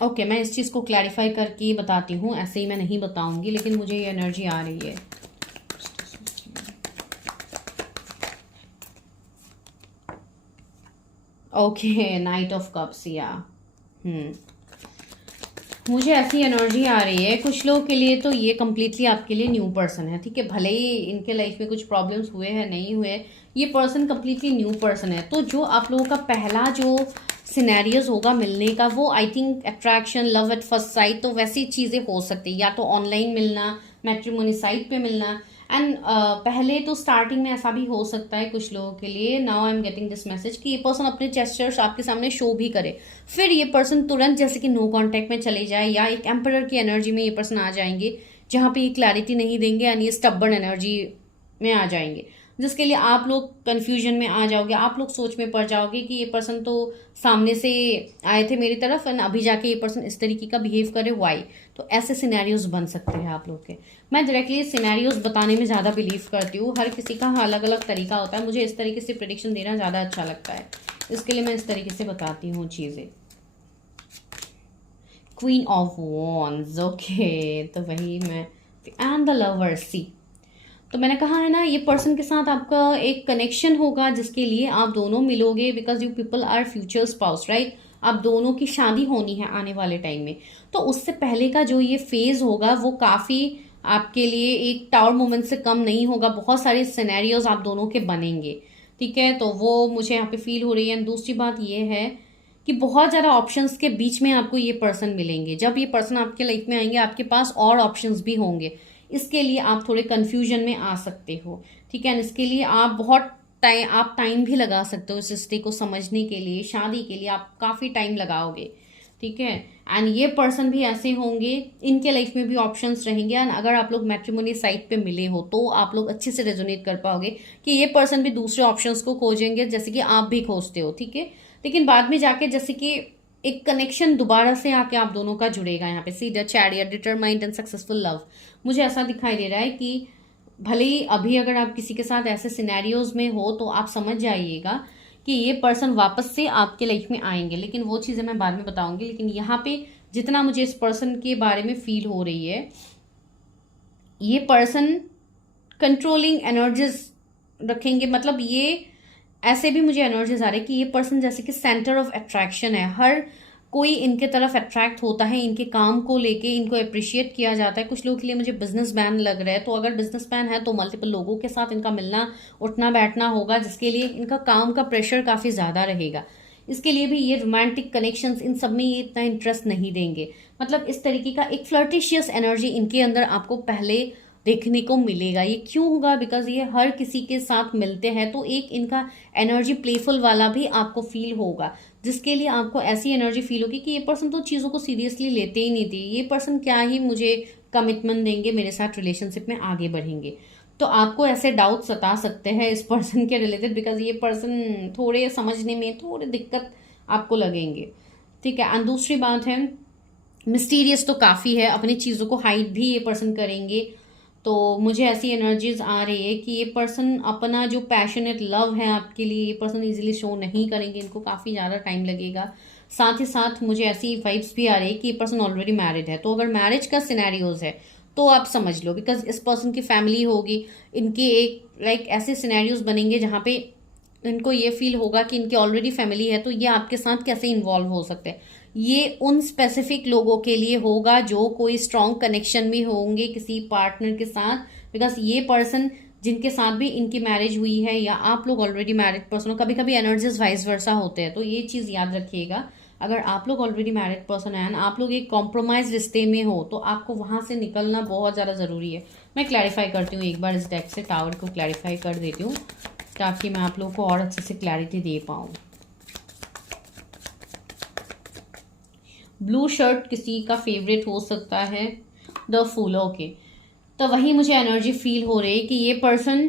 ओके, मैं इस चीज़ को क्लैरिफाई करके बताती हूँ, ऐसे ही मैं नहीं बताऊंगी, लेकिन मुझे ये एनर्जी आ रही है। ओके, नाइट ऑफ कप्स या मुझे ऐसी एनर्जी आ रही है कुछ लोगों के लिए, तो ये कम्प्लीटली आपके लिए न्यू पर्सन है। ठीक है, भले ही इनके लाइफ में कुछ प्रॉब्लम्स हुए हैं, नहीं हुए, ये पर्सन कम्प्लीटली न्यू पर्सन है। तो जो आप लोगों का पहला जो सिनेरियोज होगा मिलने का, वो I think attraction, love at first sight, तो वैसी चीज़ें हो सकती है, या तो ऑनलाइन मिलना, मैट्रिमोनी साइट पे मिलना। एंड पहले तो स्टार्टिंग में ऐसा भी हो सकता है कुछ लोगों के लिए, now I am getting this message, कि ये पर्सन अपने जेस्चर्स आपके सामने शो भी करे, फिर ये पर्सन तुरंत जैसे कि नो कांटेक्ट में चले जाए, या एक एम्परर की एनर्जी में ये पर्सन आ जाएंगे जहां पे ये क्लैरिटी नहीं देंगे, यानी ये स्टबर्न एनर्जी में आ जाएंगे, जिसके लिए आप लोग कंफ्यूजन में आ जाओगे, आप लोग सोच में पड़ जाओगे कि ये पर्सन तो सामने से आए थे मेरी तरफ एंड अभी जाके ये पर्सन इस तरीके का बिहेव करे, वाई। तो ऐसे सिनेरियोज बन सकते हैं आप लोग के। मैं डायरेक्टली सिनेरियोज बताने में ज़्यादा बिलीव करती हूँ, हर किसी का अलग अलग तरीका होता है, मुझे इस तरीके से प्रिडिक्शन देना ज़्यादा अच्छा लगता है, इसके लिए मैं इस तरीके से बताती हूँ चीज़ें। क्वीन ऑफ वॉन्ड्स, ओके, तो वही मैं, एंड द लवर्स, सी, तो मैंने कहा है ना, ये पर्सन के साथ आपका एक कनेक्शन होगा जिसके लिए आप दोनों मिलोगे, because you people are future spouse, right. आप दोनों की शादी होनी है आने वाले टाइम में, तो उससे पहले का जो ये फेज होगा वो काफी आपके लिए एक टावर मोमेंट से कम नहीं होगा, बहुत सारे सिनेरियोज आप दोनों के बनेंगे। ठीक है, तो वो मुझे यहाँ पे फील हो रही है। दूसरी बात ये है कि बहुत ज़्यादा ऑप्शंस के बीच में आपको ये पर्सन मिलेंगे, जब ये पर्सन आपके लाइफ में आएंगे आपके पास और ऑप्शंस भी होंगे, इसके लिए आप थोड़े कंफ्यूजन में आ सकते हो। ठीक है, इसके लिए आप टाइम भी लगा सकते हो इस रिश्ते को समझने के लिए, शादी के लिए आप काफ़ी टाइम लगाओगे। ठीक है, एंड ये पर्सन भी ऐसे होंगे, इनके लाइफ में भी ऑप्शंस रहेंगे, एंड अगर आप लोग मैट्रिमोनी साइट पे मिले हो तो आप लोग अच्छे से रेजोनेट कर पाओगे कि ये पर्सन भी दूसरे ऑप्शंस को खोजेंगे जैसे कि आप भी खोजते हो। ठीक है, लेकिन बाद में जाके जैसे कि एक कनेक्शन दोबारा से आके आप दोनों का जुड़ेगा। यहाँ पे see the chariot, determined and successful love, मुझे ऐसा दिखाई दे रहा है कि भले ही अभी अगर आप किसी के साथ ऐसे सिनेरियोज में हो तो आप समझ जाइएगा कि ये पर्सन वापस से आपके लाइफ में आएंगे, लेकिन वो चीज़ें मैं बाद में बताऊंगी। लेकिन यहाँ पे जितना मुझे इस पर्सन के बारे में फील हो रही है, ये पर्सन कंट्रोलिंग एनर्जीज रखेंगे, मतलब ये ऐसे भी मुझे एनर्जीज आ रही है कि ये पर्सन जैसे कि सेंटर ऑफ अट्रैक्शन है, हर कोई इनके तरफ अट्रैक्ट होता है, इनके काम को लेके इनको अप्रिशिएट किया जाता है। कुछ लोगों के लिए मुझे बिजनेस मैन लग रहा है, तो अगर बिजनेस मैन है तो मल्टीपल लोगों के साथ इनका मिलना उठना बैठना होगा, जिसके लिए इनका काम का प्रेशर काफ़ी ज़्यादा रहेगा। इसके लिए भी ये रोमांटिक कनेक्शंस इन सब में ये इतना इंटरेस्ट नहीं देंगे, मतलब इस तरीके का एक फ्लर्टिशियस एनर्जी इनके अंदर आपको पहले देखने को मिलेगा। ये क्यों होगा, बिकॉज ये हर किसी के साथ मिलते हैं, तो एक इनका एनर्जी प्लेफुल वाला भी आपको फील होगा, जिसके लिए आपको ऐसी एनर्जी फील होगी कि ये पर्सन तो चीज़ों को सीरियसली लेते ही नहीं थे, ये पर्सन क्या ही मुझे कमिटमेंट देंगे, मेरे साथ रिलेशनशिप में आगे बढ़ेंगे। तो आपको ऐसे डाउट सता सकते हैं इस पर्सन के रिलेटेड, बिकॉज ये पर्सन थोड़े समझने में थोड़े दिक्कत आपको लगेंगे। ठीक है, एंड दूसरी बात है, मिस्टीरियस तो काफ़ी है, अपनी चीज़ों को हाइड भी ये पर्सन करेंगे। तो मुझे ऐसी एनर्जीज आ रही है कि ये पर्सन अपना जो पैशनेट लव है आपके लिए, ये पर्सन इजीली शो नहीं करेंगे, इनको काफ़ी ज़्यादा टाइम लगेगा। साथ ही साथ मुझे ऐसी वाइब्स भी आ रही है कि ये पर्सन ऑलरेडी मैरिड है, तो अगर मैरिज का सिनेरियोज है तो आप समझ लो, बिकॉज इस पर्सन की फैमिली होगी, इनके एक ऐसे सिनेरियोज बनेंगे जहाँ पे इनको ये फील होगा कि इनकी ऑलरेडी फैमिली है, तो ये आपके साथ कैसे इन्वॉल्व हो सकते हैं। ये उन स्पेसिफिक लोगों के लिए होगा जो कोई स्ट्रॉन्ग कनेक्शन में होंगे किसी पार्टनर के साथ, बिकॉज ये पर्सन जिनके साथ भी इनकी मैरिज हुई है या आप लोग ऑलरेडी मैरिड पर्सन हो, कभी कभी एनर्जीज वाइस वर्सा होते हैं, तो ये चीज़ याद रखिएगा। अगर आप लोग ऑलरेडी मैरिड पर्सन हैं, आप लोग एक कॉम्प्रोमाइज रिश्ते में हो, तो आपको वहां से निकलना बहुत ज़्यादा ज़रूरी है। मैं क्लैरिफाई करती हूँ एक बार, इस डेक से टावर को क्लैरिफाई कर देती हूँ ताकि मैं आप लोगों को और अच्छे से क्लैरिटी दे पाऊँ। ब्लू शर्ट किसी का फेवरेट हो सकता है, द फूल, ओके। तो वही मुझे एनर्जी फील हो रही है कि ये पर्सन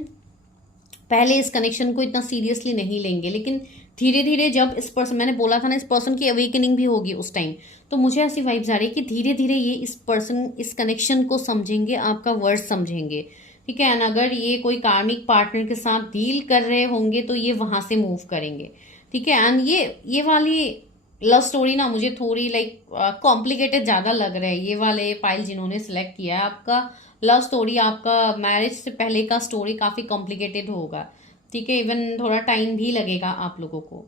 पहले इस कनेक्शन को इतना सीरियसली नहीं लेंगे, लेकिन धीरे धीरे जब इस पर्सन, मैंने बोला था ना, इस पर्सन की अवेकनिंग भी होगी उस टाइम, तो मुझे ऐसी वाइब्स आ रही है कि धीरे धीरे ये इस पर्सन इस कनेक्शन को समझेंगे, आपका वर्ड समझेंगे। ठीक है, एंड अगर ये कोई कार्मिक पार्टनर के साथ डील कर रहे होंगे तो ये वहां से मूव करेंगे। ठीक है, एंड ये वाली लव स्टोरी ना मुझे थोड़ी लाइक कॉम्प्लिकेटेड ज़्यादा लग रहा है। ये वाले पाइल जिन्होंने सिलेक्ट किया है, आपका लव स्टोरी, आपका मैरिज से पहले का स्टोरी काफ़ी कॉम्प्लिकेटेड होगा। ठीक है, इवन थोड़ा टाइम भी लगेगा आप लोगों को।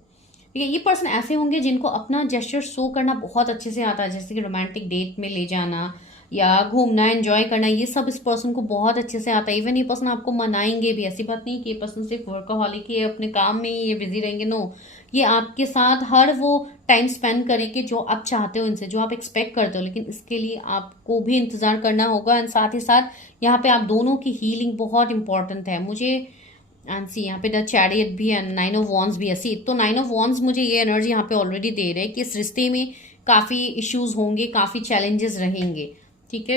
ठीक है, ये पर्सन ऐसे होंगे जिनको अपना जेस्चर शो करना बहुत अच्छे से आता है, जैसे कि रोमांटिक डेट में ले जाना या घूमना, एंजॉय करना, ये सब इस पर्सन को बहुत अच्छे से आता है। इवन ये पर्सन आपको मनाएंगे भी। ऐसी बात नहीं कि ये पर्सन सिर्फ वर्कaholic ही है, अपने काम में ही ये बिजी रहेंगे, नो। ये आपके साथ हर वो टाइम स्पेंड करेंगे जो आप चाहते हो इनसे, जो आप एक्सपेक्ट करते हो, लेकिन इसके लिए आपको भी इंतजार करना होगा। एंड साथ ही साथ यहाँ पे आप दोनों की हीलिंग बहुत इंपॉर्टेंट है मुझे। एंड सी यहाँ पे द चैरियट भी है, 9 ऑफ वॉन्ड्स भी है। सी तो 9 ऑफ वॉन्ड्स मुझे ये एनर्जी यहाँ पे ऑलरेडी दे रहे हैं कि इस रिश्ते में काफ़ी इश्यूज होंगे, काफ़ी चैलेंजेस रहेंगे। ठीक है,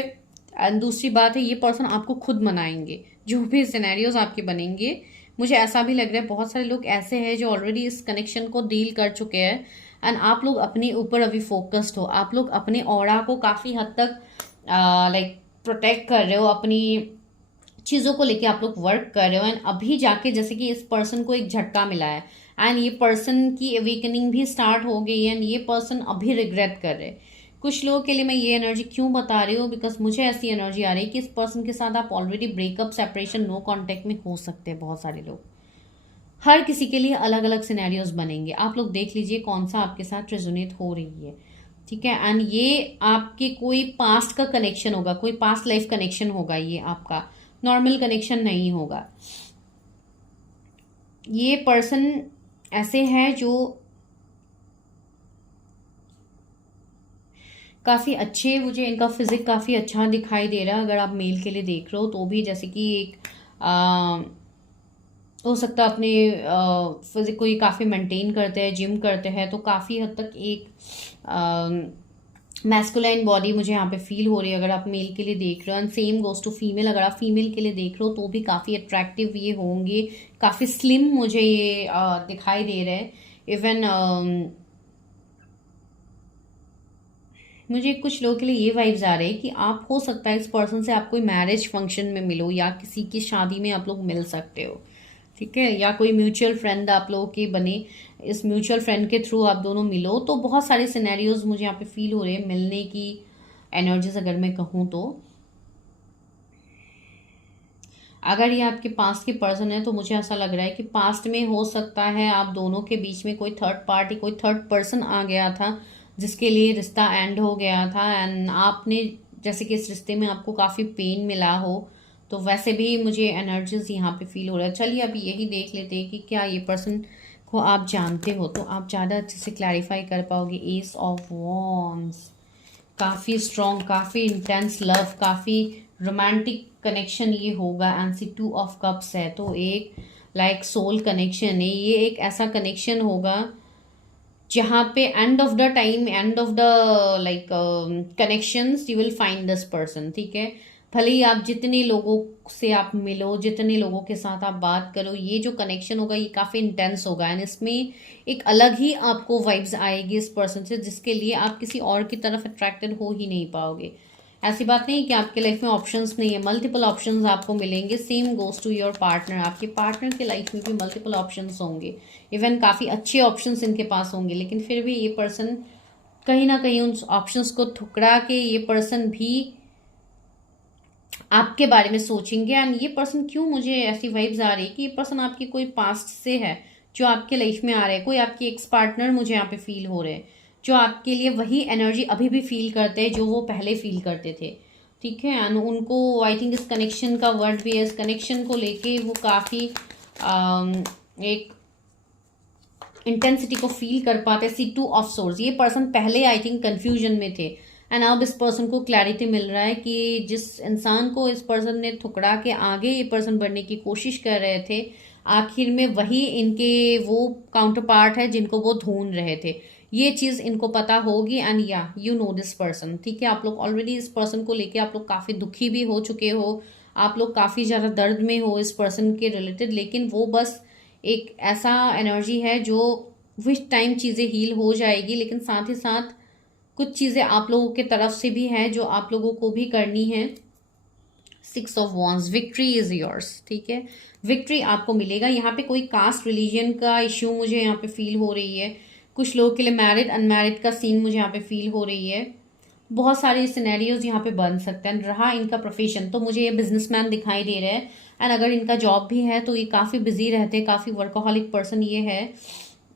एंड दूसरी बात है, ये पर्सन आपको खुद मनाएंगे जो भी सिनेरियोज आपके बनेंगे। मुझे ऐसा भी लग रहा है बहुत सारे लोग ऐसे हैं जो ऑलरेडी इस कनेक्शन को डील कर चुके हैं, एंड आप लोग अपने ऊपर अभी फोकस्ड हो। आप लोग अपने ऑरा को काफ़ी हद तक लाइक प्रोटेक्ट कर रहे हो, अपनी चीज़ों को लेके आप लोग वर्क कर रहे हो। एंड अभी जाके जैसे कि इस पर्सन को एक झटका मिला है, एंड ये पर्सन की अवेकनिंग भी स्टार्ट हो गई है, एंड ये पर्सन अभी रिग्रेट कर रहे हैं। कुछ लोगों के लिए मैं ये एनर्जी क्यों बता रही हूँ, बिकॉज मुझे ऐसी एनर्जी आ रही है कि इस पर्सन के साथ आप already breakup, separation, no contact में हो सकते हैं। बहुत सारे लोग, हर किसी के लिए अलग अलग सिनेरियोज बनेंगे। आप लोग देख लीजिए कौन सा आपके साथ रेजोनेट हो रही है। ठीक है, एंड ये आपके कोई पास्ट का कनेक्शन होगा, कोई पास्ट लाइफ कनेक्शन होगा, ये आपका नॉर्मल कनेक्शन नहीं होगा। ये पर्सन ऐसे है जो काफ़ी अच्छे, मुझे इनका फिजिक काफ़ी अच्छा दिखाई दे रहा है। अगर आप मेल के लिए देख रहे हो तो भी, जैसे कि एक हो सकता है अपने फिजिक को ये काफ़ी मेंटेन करते हैं, जिम करते हैं, तो काफ़ी हद तक एक मैस्कुलाइन बॉडी मुझे यहाँ पे फील हो रही है अगर आप मेल के लिए देख रहे हो। And same goes to female, अगर आप फीमेल के लिए देख रहे हो तो भी काफ़ी अट्रैक्टिव ये होंगे, काफ़ी स्लिम मुझे ये दिखाई दे रहे हैं। इवन मुझे कुछ लोगों के लिए ये वाइब्स आ रहे हैं कि आप, हो सकता है इस पर्सन से आप कोई मैरिज फंक्शन में मिलो या किसी की शादी में आप लोग मिल सकते हो। ठीक है, या कोई म्यूचुअल फ्रेंड आप लोगों के बने, इस म्यूचुअल फ्रेंड के थ्रू आप दोनों मिलो। तो बहुत सारे सिनेरियोज मुझे यहाँ पे फील हो रहे हैं मिलने की एनर्जीज, अगर मैं कहूँ तो। अगर ये आपके पास्ट के पर्सन है तो मुझे ऐसा लग रहा है कि पास्ट में हो सकता है आप दोनों के बीच में कोई थर्ड पार्टी, कोई थर्ड पर्सन आ गया था जिसके लिए रिश्ता एंड हो गया था। एंड आपने, जैसे कि इस रिश्ते में आपको काफ़ी पेन मिला हो, तो वैसे भी मुझे एनर्जीज यहाँ पे फील हो रहा है। चलिए अभी यही देख लेते हैं कि क्या ये पर्सन को आप जानते हो, तो आप ज़्यादा अच्छे से क्लैरिफाई कर पाओगे। एस ऑफ वॉन्ड्स, काफ़ी स्ट्रॉन्ग, काफ़ी इंटेंस लव, काफ़ी रोमांटिक कनेक्शन ये होगा। एंड सी 2 ऑफ कप्स है, तो एक लाइक सोल कनेक्शन है। ये एक ऐसा कनेक्शन होगा जहाँ पे end of the time, end of the like connections, you will find this person. ठीक है, भले ही आप जितने लोगों से आप मिलो, जितने लोगों के साथ आप बात करो, ये जो कनेक्शन होगा ये काफ़ी इंटेंस होगा। एंड इसमें एक अलग ही आपको वाइब्स आएगी इस पर्सन से, जिसके लिए आप किसी और की तरफ अट्रैक्टेड हो ही नहीं पाओगे। ऐसी बात नहीं कि आपके लाइफ में ऑप्शंस नहीं है, मल्टीपल ऑप्शंस आपको मिलेंगे। Same goes to your partner, आपके पार्टनर के लाइफ में भी मल्टीपल ऑप्शंस होंगे। इवन काफ़ी अच्छे ऑप्शंस इनके पास होंगे, लेकिन फिर भी ये पर्सन कहीं ना कहीं उन ऑप्शंस को ठुकरा के ये पर्सन भी आपके बारे में सोचेंगे। एंड ये पर्सन, क्यों मुझे ऐसी वाइब्स आ रही है कि ये पर्सन आपकी कोई पास्ट से है जो आपके लाइफ में आ रहे हैं, कोई आपके एक्स पार्टनर मुझे यहाँ पे फील हो रहे हैं, जो आपके लिए वही एनर्जी अभी भी फील करते हैं जो वो पहले फील करते थे। ठीक है, एंड उनको आई थिंक इस कनेक्शन का वर्ड भी है, इस कनेक्शन को लेके वो काफ़ी एक इंटेंसिटी को फील कर पाते। सी 2 ऑफ सोर्स, ये पर्सन पहले आई थिंक कंफ्यूजन में थे, एंड अब इस पर्सन को क्लैरिटी मिल रहा है कि जिस इंसान को इस पर्सन ने ठुकरा के आगे ये पर्सन बढ़ने की कोशिश कर रहे थे, आखिर में वही इनके वो काउंटर पार्ट है जिनको वो ढूंढ रहे थे। ये चीज़ इनको पता होगी। एंड या यू नो दिस पर्सन। ठीक है, आप लोग ऑलरेडी इस पर्सन को लेके आप लोग काफ़ी दुखी भी हो चुके हो, आप लोग काफ़ी ज़्यादा दर्द में हो इस पर्सन के रिलेटेड, लेकिन वो बस एक ऐसा एनर्जी है जो विच टाइम चीज़ें हील हो जाएगी। लेकिन साथ ही साथ कुछ चीज़ें आप लोगों के तरफ से भी हैं जो आप लोगों को भी करनी है। 6 of wands, victory is yours. ठीक है, विक्ट्री आपको मिलेगा। यहाँ पे कोई कास्ट रिलीजन का इश्यू मुझे यहाँ पे फील हो रही है। कुछ लोगों के लिए मैरिड अनमैरिड का सीन मुझे यहाँ पे फील हो रही है। बहुत सारे सिनेरियोज यहाँ पे बन सकते हैं। रहा इनका प्रोफेशन तो मुझे ये बिजनेसमैन दिखाई दे रहा है। एंड अगर इनका जॉब भी है तो ये काफ़ी बिजी रहते हैं, काफ़ी वर्कोहॉलिक पर्सन ये है।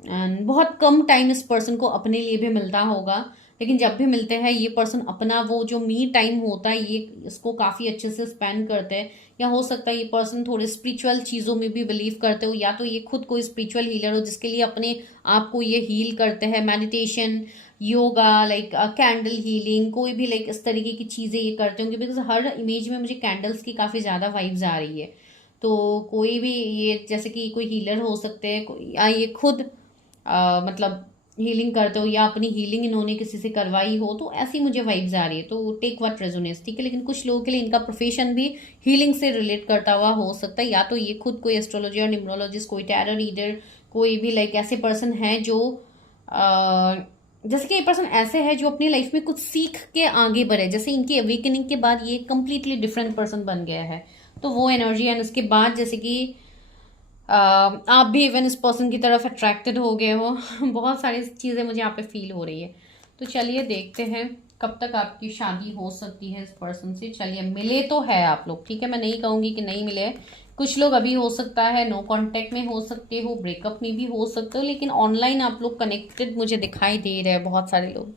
एंड बहुत कम टाइम इस पर्सन को अपने लिए भी मिलता होगा, लेकिन जब भी मिलते हैं ये पर्सन अपना वो जो मी टाइम होता है ये इसको काफ़ी अच्छे से स्पेंड करते हैं। या हो सकता है ये पर्सन थोड़े स्पिरिचुअल चीज़ों में भी बिलीव करते हो, या तो ये खुद कोई स्पिरिचुअल हीलर हो जिसके लिए अपने आप को ये हील करते हैं। Meditation, yoga, like candle healing, कोई भी लाइक इस तरीके की चीज़ें ये करते होंगे। बिकॉज हर इमेज में मुझे कैंडल्स की काफ़ी ज़्यादा वाइब्स आ रही है। तो कोई भी ये जैसे कि कोई हीलर हो सकते हैं, या ये खुद मतलब हीलिंग करते हो, या अपनी हीलिंग इन्होंने किसी से करवाई हो, तो ऐसी मुझे वाइब्स आ रही है। तो टेक व्हाट रेजोनेट्स, ठीक है। लेकिन कुछ लोगों के लिए इनका प्रोफेशन भी हीलिंग से रिलेट करता हुआ हो सकता है। या तो ये खुद कोई एस्ट्रोलॉजी और न्यूमरोलॉजिस्ट, कोई टैरो रीडर, कोई भी लाइक ऐसे पर्सन है जो जैसे कि ये पर्सन ऐसे है जो अपनी लाइफ में कुछ सीख के आगे बढ़े। जैसे इनकी अवेकनिंग के बाद ये कंप्लीटली डिफरेंट पर्सन बन गया है, तो वो एनर्जी। एंड उसके बाद जैसे कि आप भी इवन इस पर्सन की तरफ अट्रैक्टेड हो गए हो। बहुत सारी चीज़ें मुझे यहाँ पे फील हो रही है। तो चलिए देखते हैं कब तक आपकी शादी हो सकती है इस पर्सन से। चलिए, मिले तो है आप लोग, ठीक है। मैं नहीं कहूँगी कि नहीं मिले। कुछ लोग अभी हो सकता है नो कांटेक्ट में हो सकते हो, ब्रेकअप में भी हो सकते हो, लेकिन ऑनलाइन आप लोग कनेक्टेड मुझे दिखाई दे रहे हैं बहुत सारे लोग।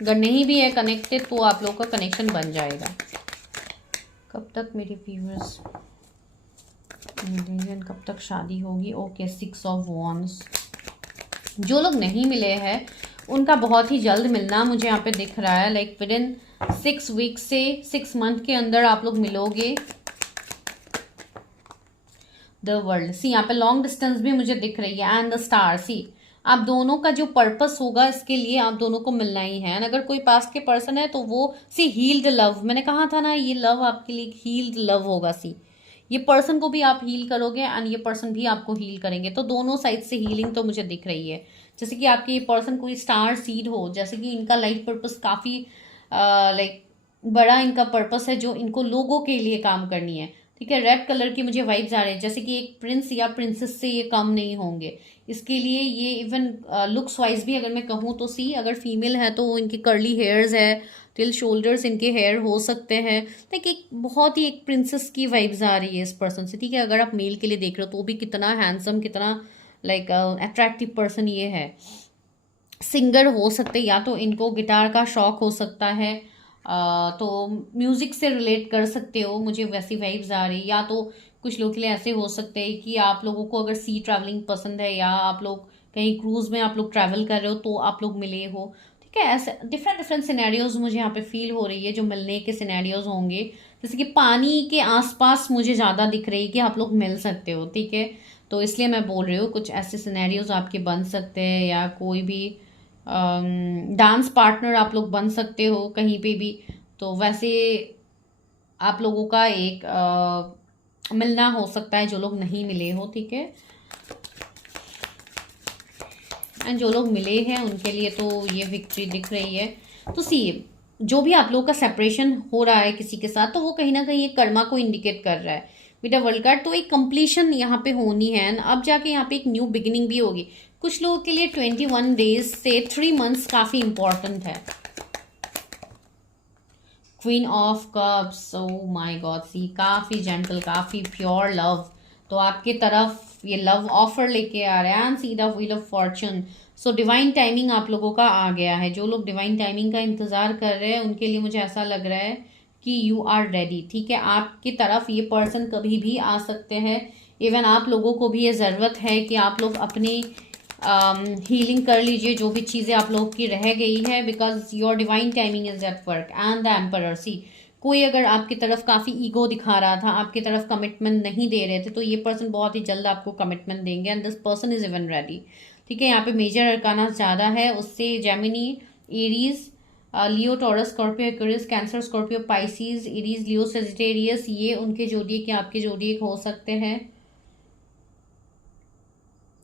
अगर नहीं भी है कनेक्टेड तो आप लोग का कनेक्शन बन जाएगा। कब तक मेरे व्यूअर्स मिलेंगे, कब तक शादी होगी? Okay, 6 of wands. जो लोग नहीं मिले हैं उनका बहुत ही जल्द मिलना मुझे यहाँ पे दिख रहा है। लाइक विद इन 6 वीक से 6 मंथ के अंदर आप लोग मिलोगे। द वर्ल्ड, सी यहाँ पे लॉन्ग डिस्टेंस भी मुझे दिख रही है। एंड द स्टार, सी आप दोनों का जो पर्पस होगा इसके लिए आप दोनों को मिलना ही है। एंड अगर कोई पास्ट के पर्सन है तो वो सी हील्ड लव, मैंने कहा था ना ये लव आपके लिए हील्ड लव होगा। सी ये पर्सन को भी आप हील करोगे एंड ये पर्सन भी आपको हील करेंगे। तो दोनों साइड से हीलिंग तो मुझे दिख रही है। जैसे कि आपके ये पर्सन कोई स्टार सीड हो, जैसे कि इनका लाइफ पर्पस काफ़ी लाइक बड़ा इनका पर्पस है जो इनको लोगों के लिए काम करनी है, ठीक है। रेड कलर की मुझे वाइब्स आ रहे हैं, जैसे कि एक प्रिंस या प्रिंसेस से ये कम नहीं होंगे। इसके लिए ये इवन लुक्स वाइज भी अगर मैं कहूँ तो सी अगर फीमेल है तो इनकी कर्ली हेयर्स है, टिल शोल्डर्स इनके हेयर हो सकते हैं। लाइक एक बहुत ही एक प्रिंसेस की वाइब्स आ रही है इस पर्सन से, ठीक है। अगर आप मेल के लिए देख रहे हो तो भी कितना हैंडसम, कितना लाइक अट्रैक्टिव पर्सन ये है। सिंगर हो सकते, या तो इनको गिटार का शौक हो सकता है, तो म्यूज़िक से रिलेट कर सकते हो, मुझे वैसी वाइब्स आ रही। या तो कुछ लोग के लिए ऐसे हो सकते हैं कि आप लोगों को अगर सी ट्रैवलिंग पसंद है, या आप लोग कहीं क्रूज में आप लोग ट्रैवल कर रहे हो तो आप लोग मिले हो, ठीक है। ऐसे डिफरेंट डिफरेंट सिनेरियोज मुझे यहाँ पे फील हो रही है जो मिलने के सिनेरियोज होंगे। जैसे कि पानी के आसपास मुझे ज़्यादा दिख रही है कि आप लोग मिल सकते हो, ठीक है। तो इसलिए मैं बोल रही हूँ कुछ ऐसे सिनेरियोज आपके बन सकते हैं, या कोई भी डांस पार्टनर आप लोग बन सकते हो कहीं पे भी। तो वैसे आप लोगों का एक मिलना हो सकता है जो लोग नहीं मिले हो, ठीक है। एंड जो लोग मिले हैं उनके लिए तो ये विक्ट्री दिख रही है। तो सी जो भी आप लोगों का सेपरेशन हो रहा है किसी के साथ, तो वो कहीं ना कहीं एक कर्मा को इंडिकेट कर रहा है विद वर्ल्ड कार्ड। तो एक कंप्लीशन यहाँ पे होनी है, एंड अब जाके यहाँ पे एक न्यू बिगिनिंग भी होगी। कुछ लोगों के लिए 21 डेज से 3 मंथ्स काफी इंपॉर्टेंट है। Queen of cups, oh my god, see काफी जेंटल, काफी प्योर लव तो आपके तरफ ये लव ऑफर लेके आ रहा है। And see the wheel of Fortune, so divine timing आप लोगों का आ गया है। जो लोग डिवाइन टाइमिंग का इंतजार कर रहे हैं उनके लिए मुझे ऐसा लग रहा है कि यू आर रेडी, ठीक है। आपकी तरफ ये पर्सन कभी भी आ सकते हैं। इवन आप लोगों को भी ये ज़रूरत है कि आप लोग अपनी हीलिंग कर लीजिए जो भी चीज़ें आप लोगों की रह गई है, because your divine timing is at work. And the emperor, see कोई अगर आपकी तरफ काफ़ी ईगो दिखा रहा था, आपकी तरफ कमिटमेंट नहीं दे रहे थे, तो ये पर्सन बहुत ही जल्द आपको कमिटमेंट देंगे। And this person is even ready, ठीक है। यहाँ पे मेजर अरकाना ज़्यादा है, उससे Gemini, Aries, Leo, Taurus, Scorpio, Aquarius, Cancer, Scorpio, Pisces, Aries, Leo, Sagittarius, ये उनके जोडिएक या आपके जोडिएक हो सकते हैं।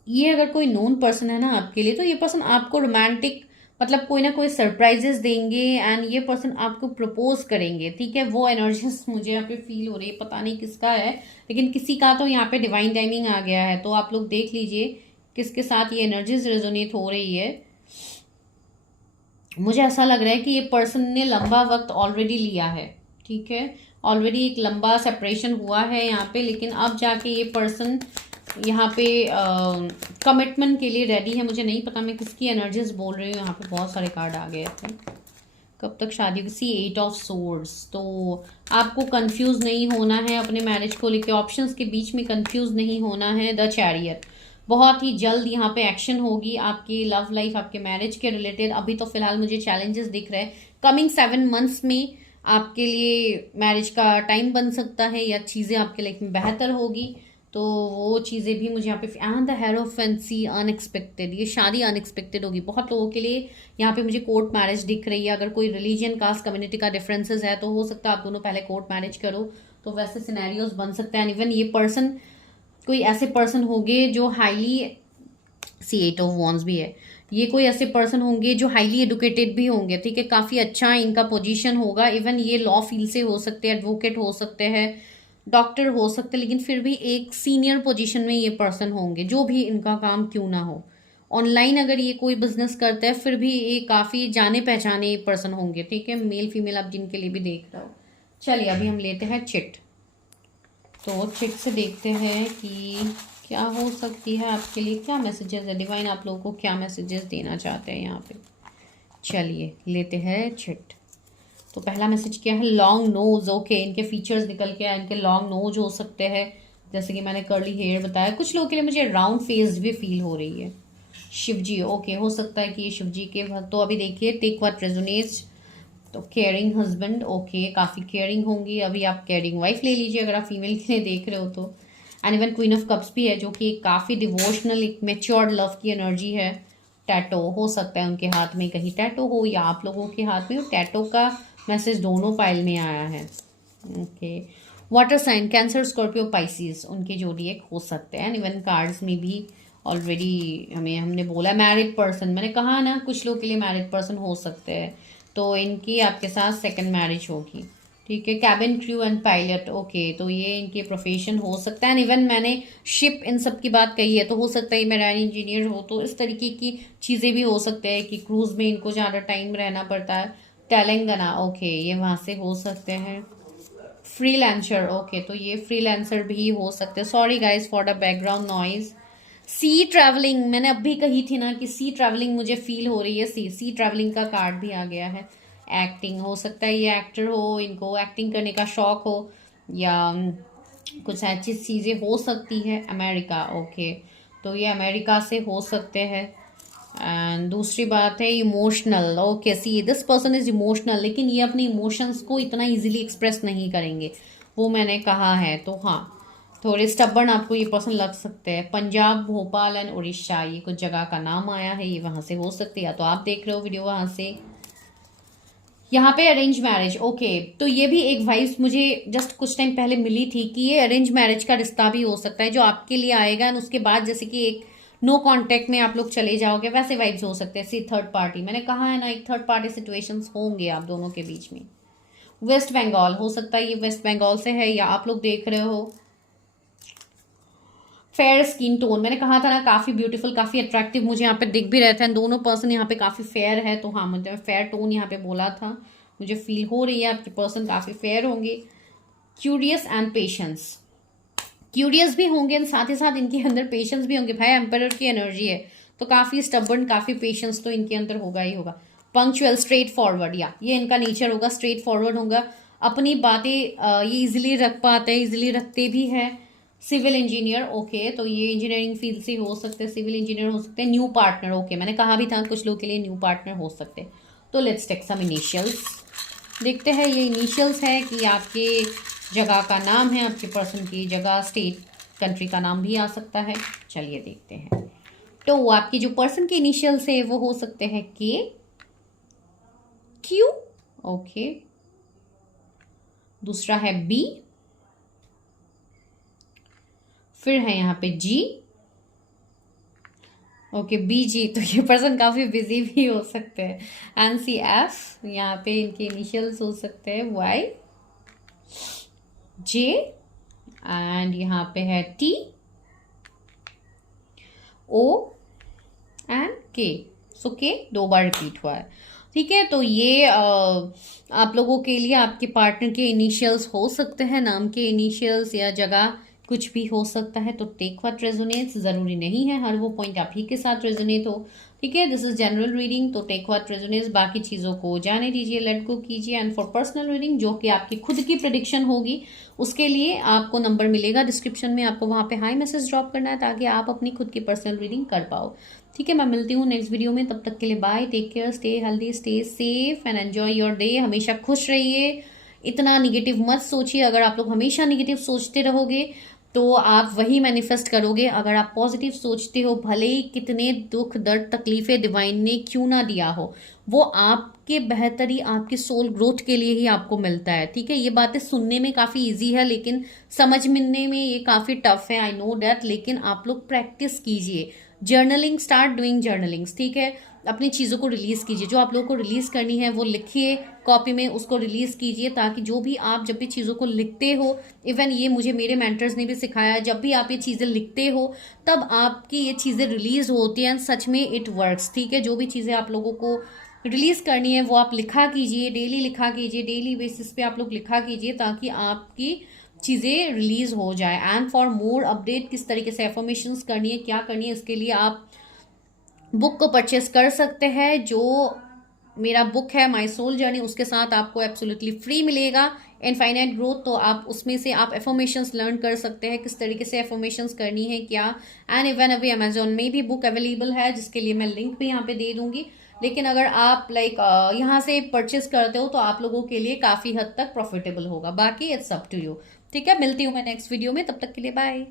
ये अगर कोई नोन पर्सन है ना आपके लिए, तो ये पर्सन आपको रोमांटिक मतलब कोई ना कोई सरप्राइजेस देंगे, एंड ये पर्सन आपको प्रपोज करेंगे, ठीक है। वो एनर्जीज मुझे यहाँ पे फील हो रही है, पता नहीं किसका है, लेकिन किसी का तो यहाँ पे डिवाइन टाइमिंग आ गया है। तो आप लोग देख लीजिए किसके साथ ये एनर्जीज रेजोनेट हो रही है। मुझे ऐसा लग रहा है कि ये पर्सन ने लंबा वक्त ऑलरेडी लिया है, ठीक है, ऑलरेडी एक लंबा सेपरेशन हुआ है यहाँ पे, लेकिन अब जाके ये पर्सन यहाँ पे कमिटमेंट के लिए रेडी है। मुझे नहीं पता मैं किसकी एनर्जीज बोल रही हूँ, यहाँ पे बहुत सारे कार्ड आ गए थे। कब तक शादी होगी, सी 8 ऑफ सोर्ड्स। तो आपको कंफ्यूज नहीं होना है अपने मैरिज को लेके, ऑप्शंस के बीच में कंफ्यूज नहीं होना है। द चैरियट, बहुत ही जल्द यहाँ पे एक्शन होगी आपकी लव लाइफ, आपके मैरिज के रिलेटेड। अभी तो फिलहाल मुझे चैलेंजेस दिख रहे हैं, कमिंग 7 मंथ्स में आपके लिए मैरिज का टाइम बन सकता है या चीज़ें आपके लाइफ में बेहतर होगी। तो वो चीज़ें भी मुझे यहाँ पे, एंड द हेरोफेंसी, अनएक्सपेक्टेड, ये शादी अनएक्सपेक्टेड होगी बहुत लोगों के लिए। यहाँ पे मुझे कोर्ट मैरिज दिख रही है। अगर कोई रिलीजन, कास्ट, कम्युनिटी का डिफरेंसेस है तो हो सकता है आप दोनों पहले कोर्ट मैरिज करो, तो वैसे सिनेरियोज बन सकते हैं। इवन ये पर्सन, कोई ऐसे पर्सन होंगे जो हाईली, सी 8 ऑफ वॉन्ड्स भी है, ये कोई ऐसे पर्सन होंगे जो हाईली एडुकेटेड भी होंगे, ठीक है, काफ़ी अच्छा इनका पोजीशन होगा। इवन ये लॉ फील्ड से हो सकते हैं, एडवोकेट हो सकते हैं, डॉक्टर हो सकते हैं, लेकिन फिर भी एक सीनियर पोजीशन में ये पर्सन होंगे, जो भी इनका काम क्यों ना हो। ऑनलाइन अगर ये कोई बिजनेस करता है फिर भी ये काफ़ी जाने पहचाने पर्सन होंगे, ठीक है, मेल फीमेल आप जिनके लिए भी देख रहे हो। चलिए अभी हम लेते हैं चिट। तो चिट से देखते हैं कि क्या हो सकती है आपके लिए, क्या मैसेजेस है डिवाइन, आप लोगों को क्या मैसेजेस देना चाहते हैं यहाँ पे। चलिए लेते हैं चिट। तो पहला मैसेज क्या है, लॉन्ग नोज। ओके, इनके फीचर्स निकल के आए, इनके लॉन्ग नोज हो सकते हैं, जैसे कि मैंने कर्ली हेयर बताया। कुछ लोगों के लिए मुझे राउंड फेस भी फील हो रही है। शिवजी, ओके, हो सकता है कि ये शिवजी के भक्त। तो अभी देखिए टेक व्हाट रेजोनेट्स। तो केयरिंग हस्बैंड, ओके, काफ़ी केयरिंग होंगी। अभी आप केयरिंग वाइफ ले लीजिए अगर आप फीमेल के लिए देख रहे हो तो। And even queen of cups भी है, जो कि काफ़ी डिवोशनल, एक मेच्योर्ड लव की एनर्जी है। टैटो हो सकता है उनके हाथ में, कहीं टैटो हो या आप लोगों के हाथ में, टैटो का मैसेज दोनों फाइल में आया है। Okay, water sign, Cancer, Scorpio, Pisces, उनके जोडिएक हो सकते हैं। इवन कार्ड्स में भी ऑलरेडी हमने बोला मैरिड पर्सन, मैंने कहा ना कुछ लोग के लिए मैरिड पर्सन हो सकते हैं, तो इनकी आपके साथ सेकंड मैरिज होगी, ठीक है। Cabin crew and pilot, okay, तो ये इनके प्रोफेशन हो सकता है। इवन मैंने शिप इन सब की बात कही है, तो हो सकता है मैराइन इंजीनियर हो, तो इस तरीके की चीज़ें भी हो सकते हैं कि क्रूज में इनको ज़्यादा टाइम रहना पड़ता है। तेलंगाना, ओके, ये वहाँ से हो सकते हैं। फ्रीलांसर, ओके, तो ये फ्रीलांसर भी हो सकते हैं। Sorry guys for the background noise. See traveling, मैंने अभी कही थी ना कि सी ट्रैवलिंग मुझे फील हो रही है। सी ट्रैवलिंग का कार्ड भी आ गया है। एक्टिंग, हो सकता है ये एक्टर हो, इनको एक्टिंग करने का शौक हो, या कुछ ऐसी चीज़ें हो सकती है। अमेरिका, ओके, तो ये अमेरिका से हो सकते हैं। एंड दूसरी बात है emotional, okay, see this person is emotional, लेकिन ये अपने इमोशंस को इतना इजीली एक्सप्रेस नहीं करेंगे, वो मैंने कहा है। तो हाँ, थोड़े स्टबर्न आपको ये पर्सन लग सकते हैं। पंजाब, भोपाल एंड उड़ीसा, ये कुछ जगह का नाम आया है, ये वहाँ से हो सकती है, या तो आप देख रहे हो वीडियो वहाँ से। यहाँ पे अरेंज मैरिज, ओके, तो ये भी एक वाइब्स मुझे जस्ट कुछ टाइम पहले मिली थी कि ये अरेंज मैरिज का रिश्ता भी हो सकता है जो आपके लिए आएगा, और उसके बाद जैसे कि एक नो कांटेक्ट में आप लोग चले जाओगे, वैसे वाइब्स हो सकते हैं। सी थर्ड पार्टी, मैंने कहा है ना एक थर्ड पार्टी सिचुएशंस होंगे आप दोनों के बीच में। वेस्ट बंगाल, हो सकता है ये वेस्ट बंगाल से है, या आप लोग देख रहे हो। फेयर स्किन टोन, मैंने कहा था ना काफी ब्यूटीफुल, काफी अट्रैक्टिव मुझे यहाँ पे दिख भी रहता है। दोनों पर्सन यहाँ पे काफी फेयर है, तो हाँ मुझे फेयर टोन यहाँ पे बोला था, मुझे फील हो रही है आपके पर्सन काफी फेयर होंगे। क्यूरियस एंड पेशेंस, क्यूरियस भी होंगे, साथ ही साथ इनके अंदर पेशेंस भी होंगे। भाई एम्परर की एनर्जी है, तो काफी स्टबर्न, काफी पेशेंस तो इनके अंदर होगा ही होगा। पंक्चुअल, स्ट्रेट फॉरवर्ड, या ये इनका नेचर होगा, स्ट्रेट फॉरवर्ड होगा, अपनी बातें ये इजिली रख पाते हैं, इजिली रखते भी हैं। सिविल इंजीनियर, ओके, तो ये इंजीनियरिंग फील्ड से हो सकते हैं, सिविल इंजीनियर हो सकते हैं। न्यू पार्टनर, ओके, मैंने कहा भी था कुछ लोग के लिए न्यू पार्टनर हो सकते हैं। तो लेट्स टेक सम इनिशियल्स, देखते हैं ये इनिशियल्स है कि आपके जगह का नाम है, आपके पर्सन की जगह, स्टेट, कंट्री का नाम भी आ सकता है। चलिए देखते हैं। तो आपकी जो पर्सन के इनिशियल्स है वो हो सकते हैं के, क्यू, ओके, दूसरा है बी, फिर है यहाँ पे जी, ओके, बी जी, तो ये पर्सन काफी बिजी भी हो सकते हैं। एंड सी एफ, यहाँ पे इनके इनिशियल्स हो सकते हैं वाई, जे, एंड यहाँ पे है टी, O एंड के। सो के 2 बार रिपीट हुआ है। ठीक है, तो ये आप लोगों के लिए आपके पार्टनर के इनिशियल्स हो सकते हैं, नाम के इनिशियल्स या जगह कुछ भी हो सकता है। तो टेक व्हाट रेजोनेट्स, जरूरी नहीं है हर वो पॉइंट आप ही के साथ रेजोनेट हो। ठीक है, दिस इज जनरल रीडिंग, तो टेक व्हाट रेजोनेट्स, बाकी चीजों को जाने दीजिए, लेट गो कीजिए। एंड फॉर पर्सनल रीडिंग जो कि आपकी खुद की प्रेडिक्शन होगी, उसके लिए आपको नंबर मिलेगा डिस्क्रिप्शन में, आपको वहां पे हाई मैसेज ड्रॉप करना है ताकि आप अपनी खुद की पर्सनल रीडिंग कर पाओ। ठीक है, मैं मिलती हूँ नेक्स्ट वीडियो में, तब तक के लिए bye, take care, stay healthy, stay safe and enjoy your day. हमेशा खुश रहिए, इतना निगेटिव मत सोचिए। अगर आप लोग हमेशा निगेटिव सोचते रहोगे तो आप वही मैनिफेस्ट करोगे। अगर आप पॉजिटिव सोचते हो, भले ही कितने दुख दर्द तकलीफें डिवाइन ने क्यों ना दिया हो, वो आपके बेहतरी, आपके सोल ग्रोथ के लिए ही आपको मिलता है। ठीक है, ये बातें सुनने में काफी इजी है लेकिन समझ मिलने में ये काफी टफ है, आई नो दैट। लेकिन आप लोग प्रैक्टिस कीजिए, जर्नलिंग, स्टार्ट डूइंग जर्नलिंग्स। ठीक है, अपनी चीज़ों को रिलीज़ कीजिए, जो आप लोगों को रिलीज़ करनी है वो लिखिए कॉपी में, उसको रिलीज़ कीजिए, ताकि जो भी आप जब भी चीज़ों को लिखते हो, इवन ये मुझे मेरे मेंटर्स ने भी सिखाया, जब भी आप ये चीज़ें लिखते हो तब आपकी ये चीज़ें रिलीज होती हैं, सच में इट वर्क्स। ठीक है, जो भी चीज़ें आप लोगों को रिलीज करनी है वो आप लिखा कीजिए, डेली लिखा कीजिए, डेली बेसिस पे आप लोग लिखा कीजिए ताकि आपकी चीज़ें रिलीज हो जाए। एंड फॉर मोर अपडेट किस तरीके से एफर्मेशंस करनी है, क्या करनी है, इसके लिए आप बुक को परचेस कर सकते हैं। जो मेरा बुक है माई सोल जर्नी, उसके साथ आपको एब्सोल्युटली फ्री मिलेगा इनफाइनाइट ग्रोथ। तो आप उसमें से आप एफर्मेशंस लर्न कर सकते हैं, किस तरीके से एफर्मेशंस करनी है क्या। एंड इवन अभी अमेजोन में भी बुक अवेलेबल है, जिसके लिए मैं लिंक भी यहाँ पे दे दूंगी। लेकिन अगर आप यहाँ से परचेस करते हो तो आप लोगों के लिए काफी हद तक प्रॉफिटेबल होगा, बाकी इट्स अप टू यू। ठीक है, मिलती हूँ मैं नेक्स्ट वीडियो में, तब तक के लिए बाय।